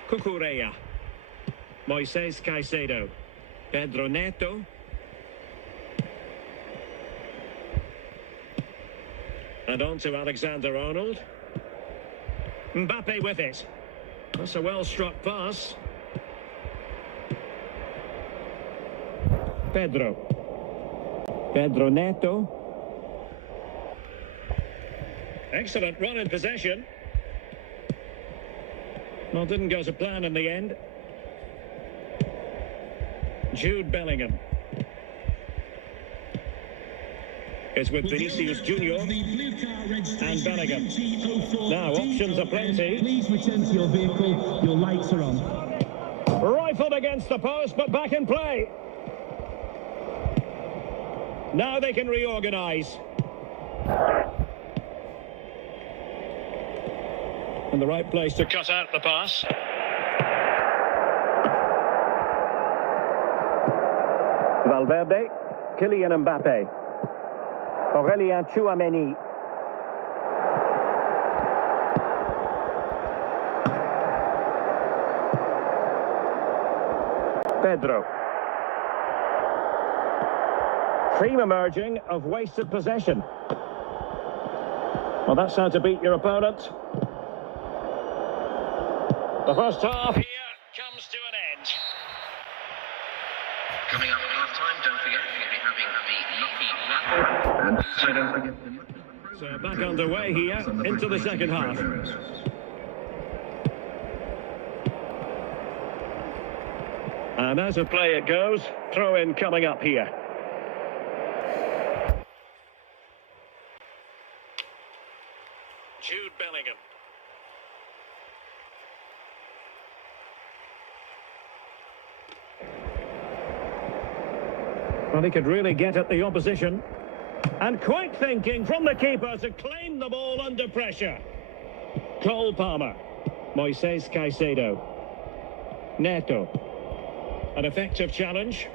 Cucurella, Moises Caicedo, Pedro Neto, and on to Alexander-Arnold, Mbappe with it. That's a well-struck pass. Pedro Neto. Excellent run in possession. Well, didn't go to plan in the end. Jude Bellingham is with Vinicius Junior and Bellingham. Now, options are plenty. Please return to your vehicle. Your lights are on. Rifled against the post, but back in play. Now they can reorganise. In the right place to cut out the pass. Valverde, Kylian Mbappe, Aurelien Chouameni. Pedro. Theme emerging of wasted possession. Well, that's how to beat your opponent. The first half here comes to an end. Coming up at half-time, don't forget we'll be having the lucky raffle. And so don't forget the... So back underway here into the second half. And as a play it goes, throw-in coming up here. Jude Bellingham. Well, he could really get at the opposition. And quick thinking from the keeper to claim the ball under pressure. Cole Palmer. Moises Caicedo. Neto. An effective challenge.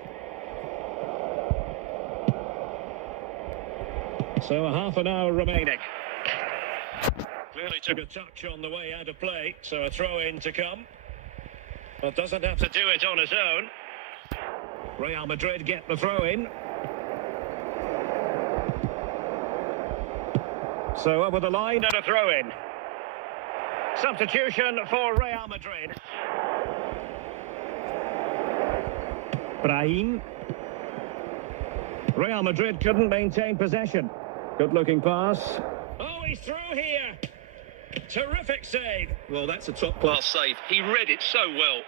So a half an hour remaining. Clearly took a touch on the way out of play, so a throw-in to come. But doesn't have to do it on his own. Real Madrid get the throw-in. So over the line and a throw-in. Substitution for Real Madrid. Brahim. Real Madrid couldn't maintain possession. Good-looking pass. Oh, he's through here. Terrific save. Well, that's a top-class save. He read it so well.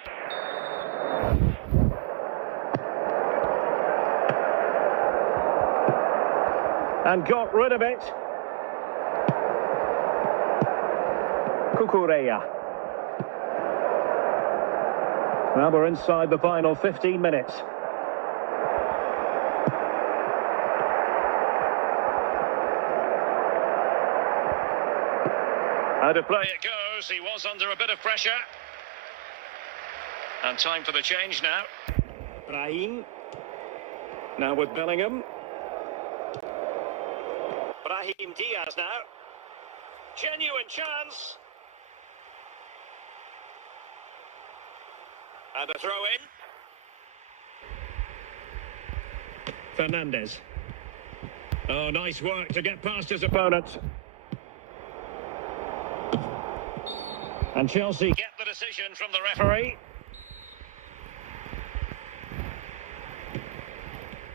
And got rid of it. Cucurella. Well, we're inside the final 15 minutes. Out of play it goes. He was under a bit of pressure. And time for the change now. Brahim. Now with Bellingham. Brahim Diaz now. Genuine chance. And a throw-in. Fernandez. Oh, nice work to get past his opponent. And Chelsea get the decision from the referee.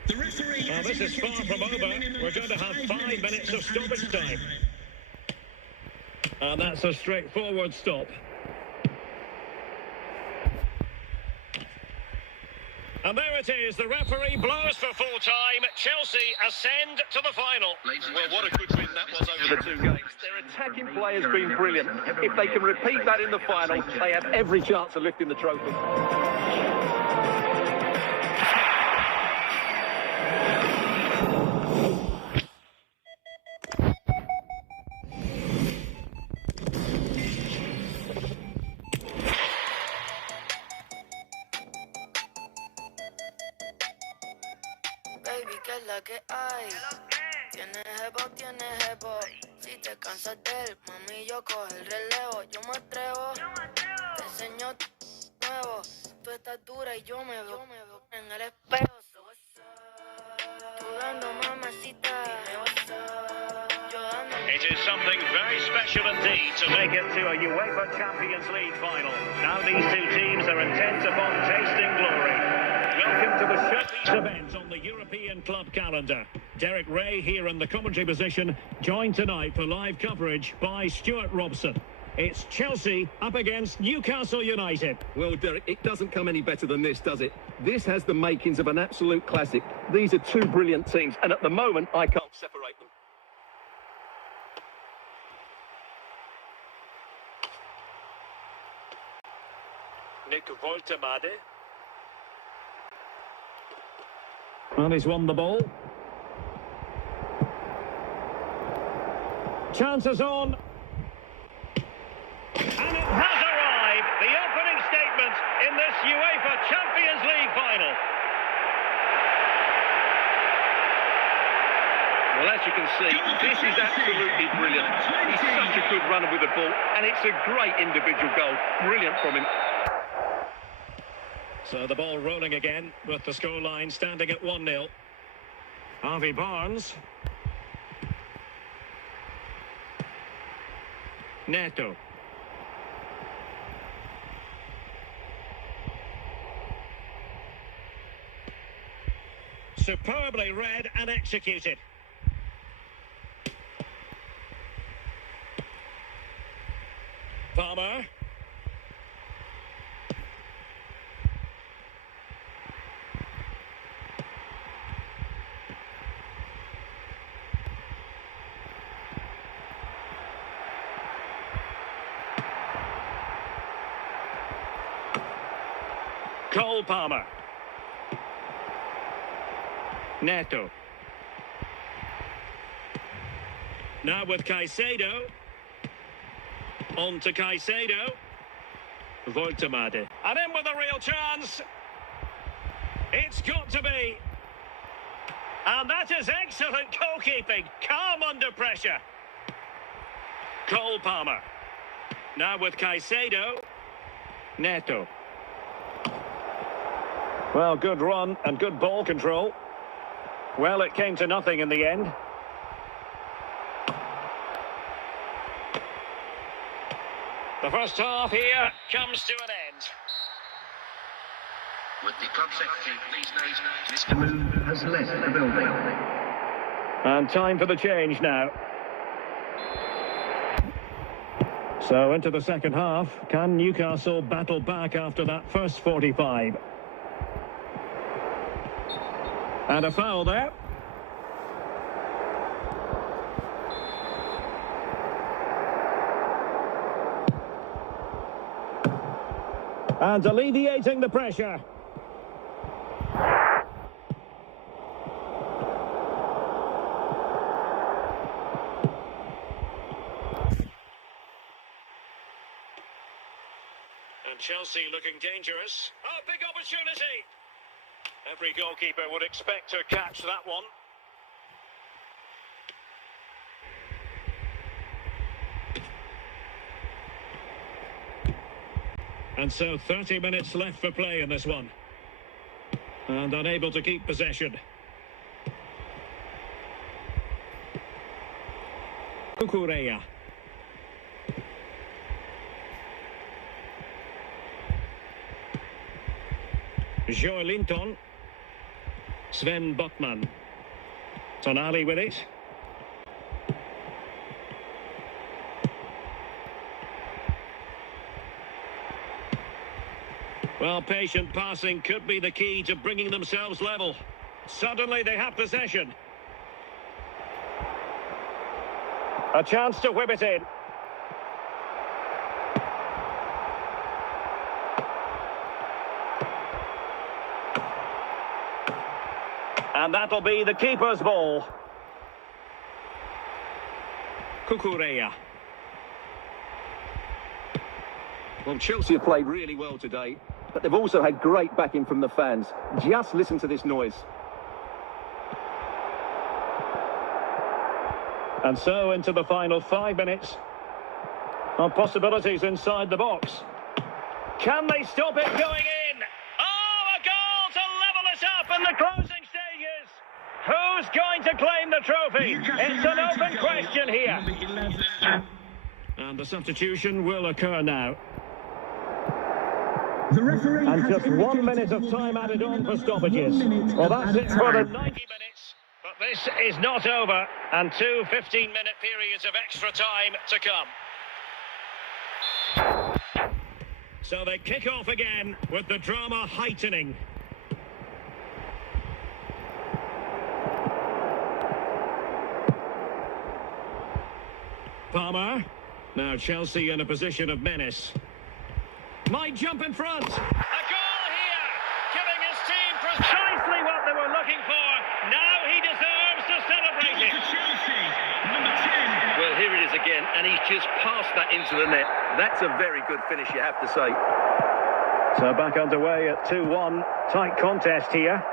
The referee. Well, this is far from over. We're going to have 5 minutes of stoppage time. And that's a straightforward stop. And there it is. The referee blows for full time. Chelsea ascend to the final. Well, what a good win that was over the 2 games. Their attacking play has been brilliant. If they can repeat that in the final, they have every chance of lifting the trophy. Baby, ¿qué es la que hay? Tienes jevo. Si te cansas de él, mami, yo cojo el relevo. Yo me atrevo, te enseño nuevo. Tú estás dura y yo me veo en el espejo. Tú dando mamacita, yo dando. It is something very special indeed to make it to a UEFA Champions League final. Now these two teams are intent upon tasting glory. Welcome to the showpiece event on the European club calendar. Derek Ray here in the commentary position, joined tonight for live coverage by Stuart Robson. It's Chelsea up against Newcastle United. Well, Derek, it doesn't come any better than this, does it? This has the makings of an absolute classic. These are two brilliant teams, and at the moment, I can't separate them. Nick Woltemade. Well, he's won the ball. Chances on. And it has arrived. The opening statement in this UEFA Champions League final. Well, as you can see, this is absolutely brilliant. He's such a good runner with the ball, and it's a great individual goal. Brilliant from him. So the ball rolling again with the scoreline standing at 1-0. Harvey Barnes. Neto. Superbly read and executed. Palmer. Cole Palmer. Neto. Now with Caicedo. On to Caicedo. Woltemade. And in with a real chance. It's got to be. And that is excellent goalkeeping. Calm under pressure. Cole Palmer. Now with Caicedo. Neto. Well, good run and good ball control. Well, it came to nothing in the end. The first half here comes to an end. Would the club secretary please note Mr. Moon has left the building. And time for the change now. So into the second half, can Newcastle battle back after that first 45? And a foul there. And alleviating the pressure. And Chelsea looking dangerous. Oh, big opportunity! Every goalkeeper would expect to catch that one. And so 30 minutes left for play in this one. And unable to keep possession. Cucurella. Joelinton. Sven Botman. Tonali with it. Well, patient passing could be the key to bringing themselves level. Suddenly they have possession. A chance to whip it in. And that'll be the keeper's ball. Cucurella. Well, Chelsea have played really well today, but they've also had great backing from the fans. Just listen to this noise. And so into the final 5 minutes of possibilities inside the box. Can they stop it going in? Oh, a goal to level it up in the closing stages. Who's going to claim the trophy? It's an open question here. And the substitution will occur now. The referee and has just 1 minute of time added on for stoppages. Well, that's it for the 90 minutes. But this is not over. And 2 15-minute periods of extra time to come. So they kick off again with the drama heightening. Palmer. Now Chelsea in a position of menace. Might jump in front. A goal here, giving his team precisely what they were looking for. Now he deserves to celebrate it. Chelsea, number 10. Well, here it is again, and he's just passed that into the net. That's a very good finish, you have to say. So back underway at 2-1. Tight contest here.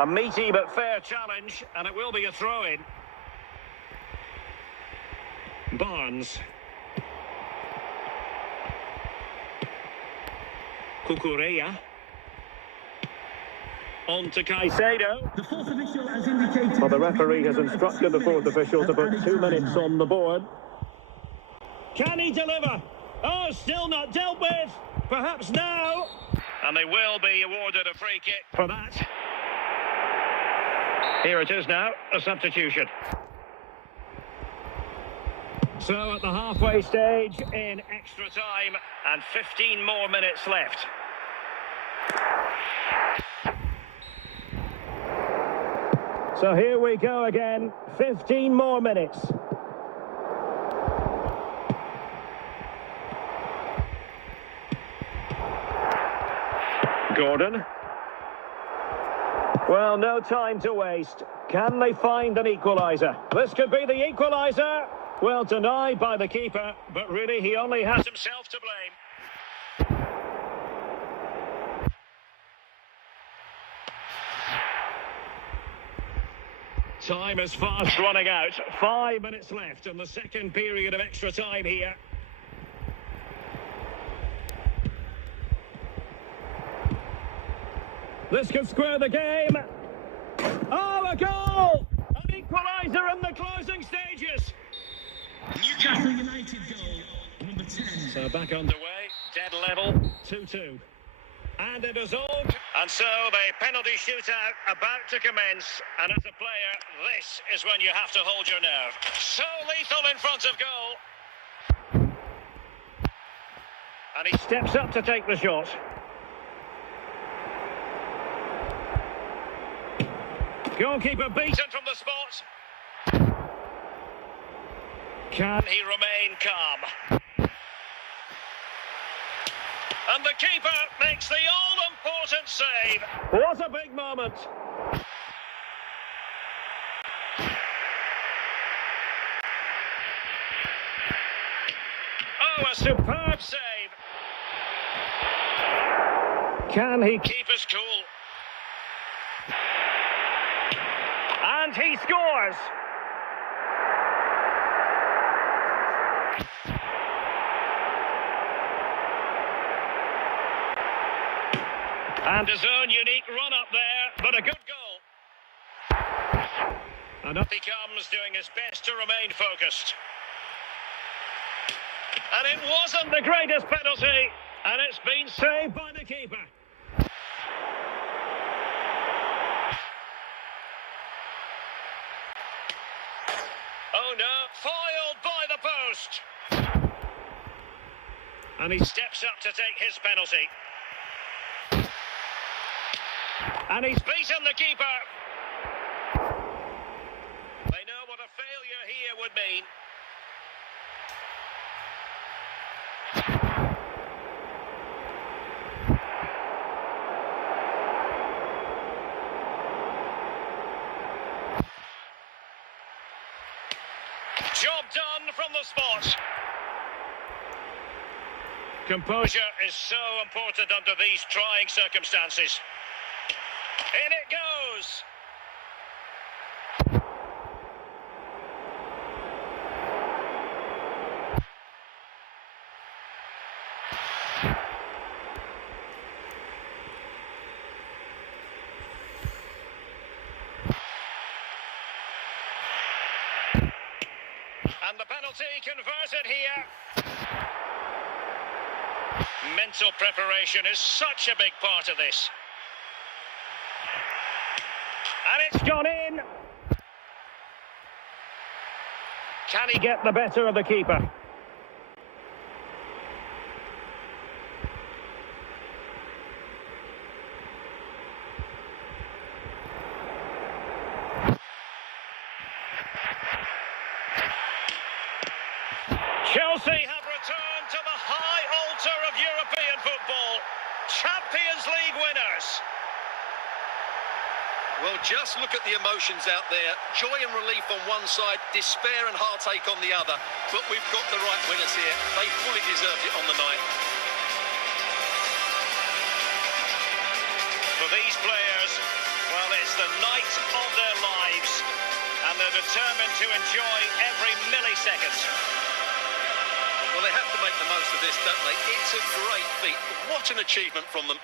A meaty but fair challenge, and it will be a throw-in. Barnes. Cucurella. On to Caicedo. The fourth official has indicated... Well, the referee has instructed the fourth official to put 2 minutes on the board. Can he deliver? Oh, still not dealt with. Perhaps now. And they will be awarded a free kick for that. Here it is now, a substitution. So at the halfway stage in extra time and 15 more minutes left. So here we go again, 15 more minutes. Gordon. Well, no time to waste. Can they find an equaliser? This could be the equaliser. Well, denied by the keeper, but really he only has himself to blame. Time is fast running out. 5 minutes left in the second period of extra time here. This could square the game. Oh, a goal! An equaliser in the closing stages. So back underway, dead level, 2-2. And it is all... And so the penalty shootout about to commence. And as a player, this is when you have to hold your nerve. So lethal in front of goal. And he steps up to take the shot. Goalkeeper beaten from the spot. Can he remain calm? And the keeper makes the all-important save. What a big moment. Oh, a superb save. Can he keep us cool? And he scores. And his own unique run-up there, but a good goal. And up he comes, doing his best to remain focused. And it wasn't the greatest penalty, and it's been saved by the keeper. Oh no, foiled by the post. And he steps up to take his penalty. And he's beaten the keeper. They know what a failure here would mean. Job done from the spot. Composure is so important under these trying circumstances. In it goes. And the penalty converted here. Mental preparation is such a big part of this. And it's gone in. Can he get the better of the keeper? Chelsea have returned to the high altar of European football. Champions League winners. Well, just look at the emotions out there. Joy and relief on one side, despair and heartache on the other. But we've got the right winners here. They fully deserved it on the night. For these players, well, it's the night of their lives. And they're determined to enjoy every millisecond. Well, they have to make the most of this, don't they? It's a great feat. What an achievement from them.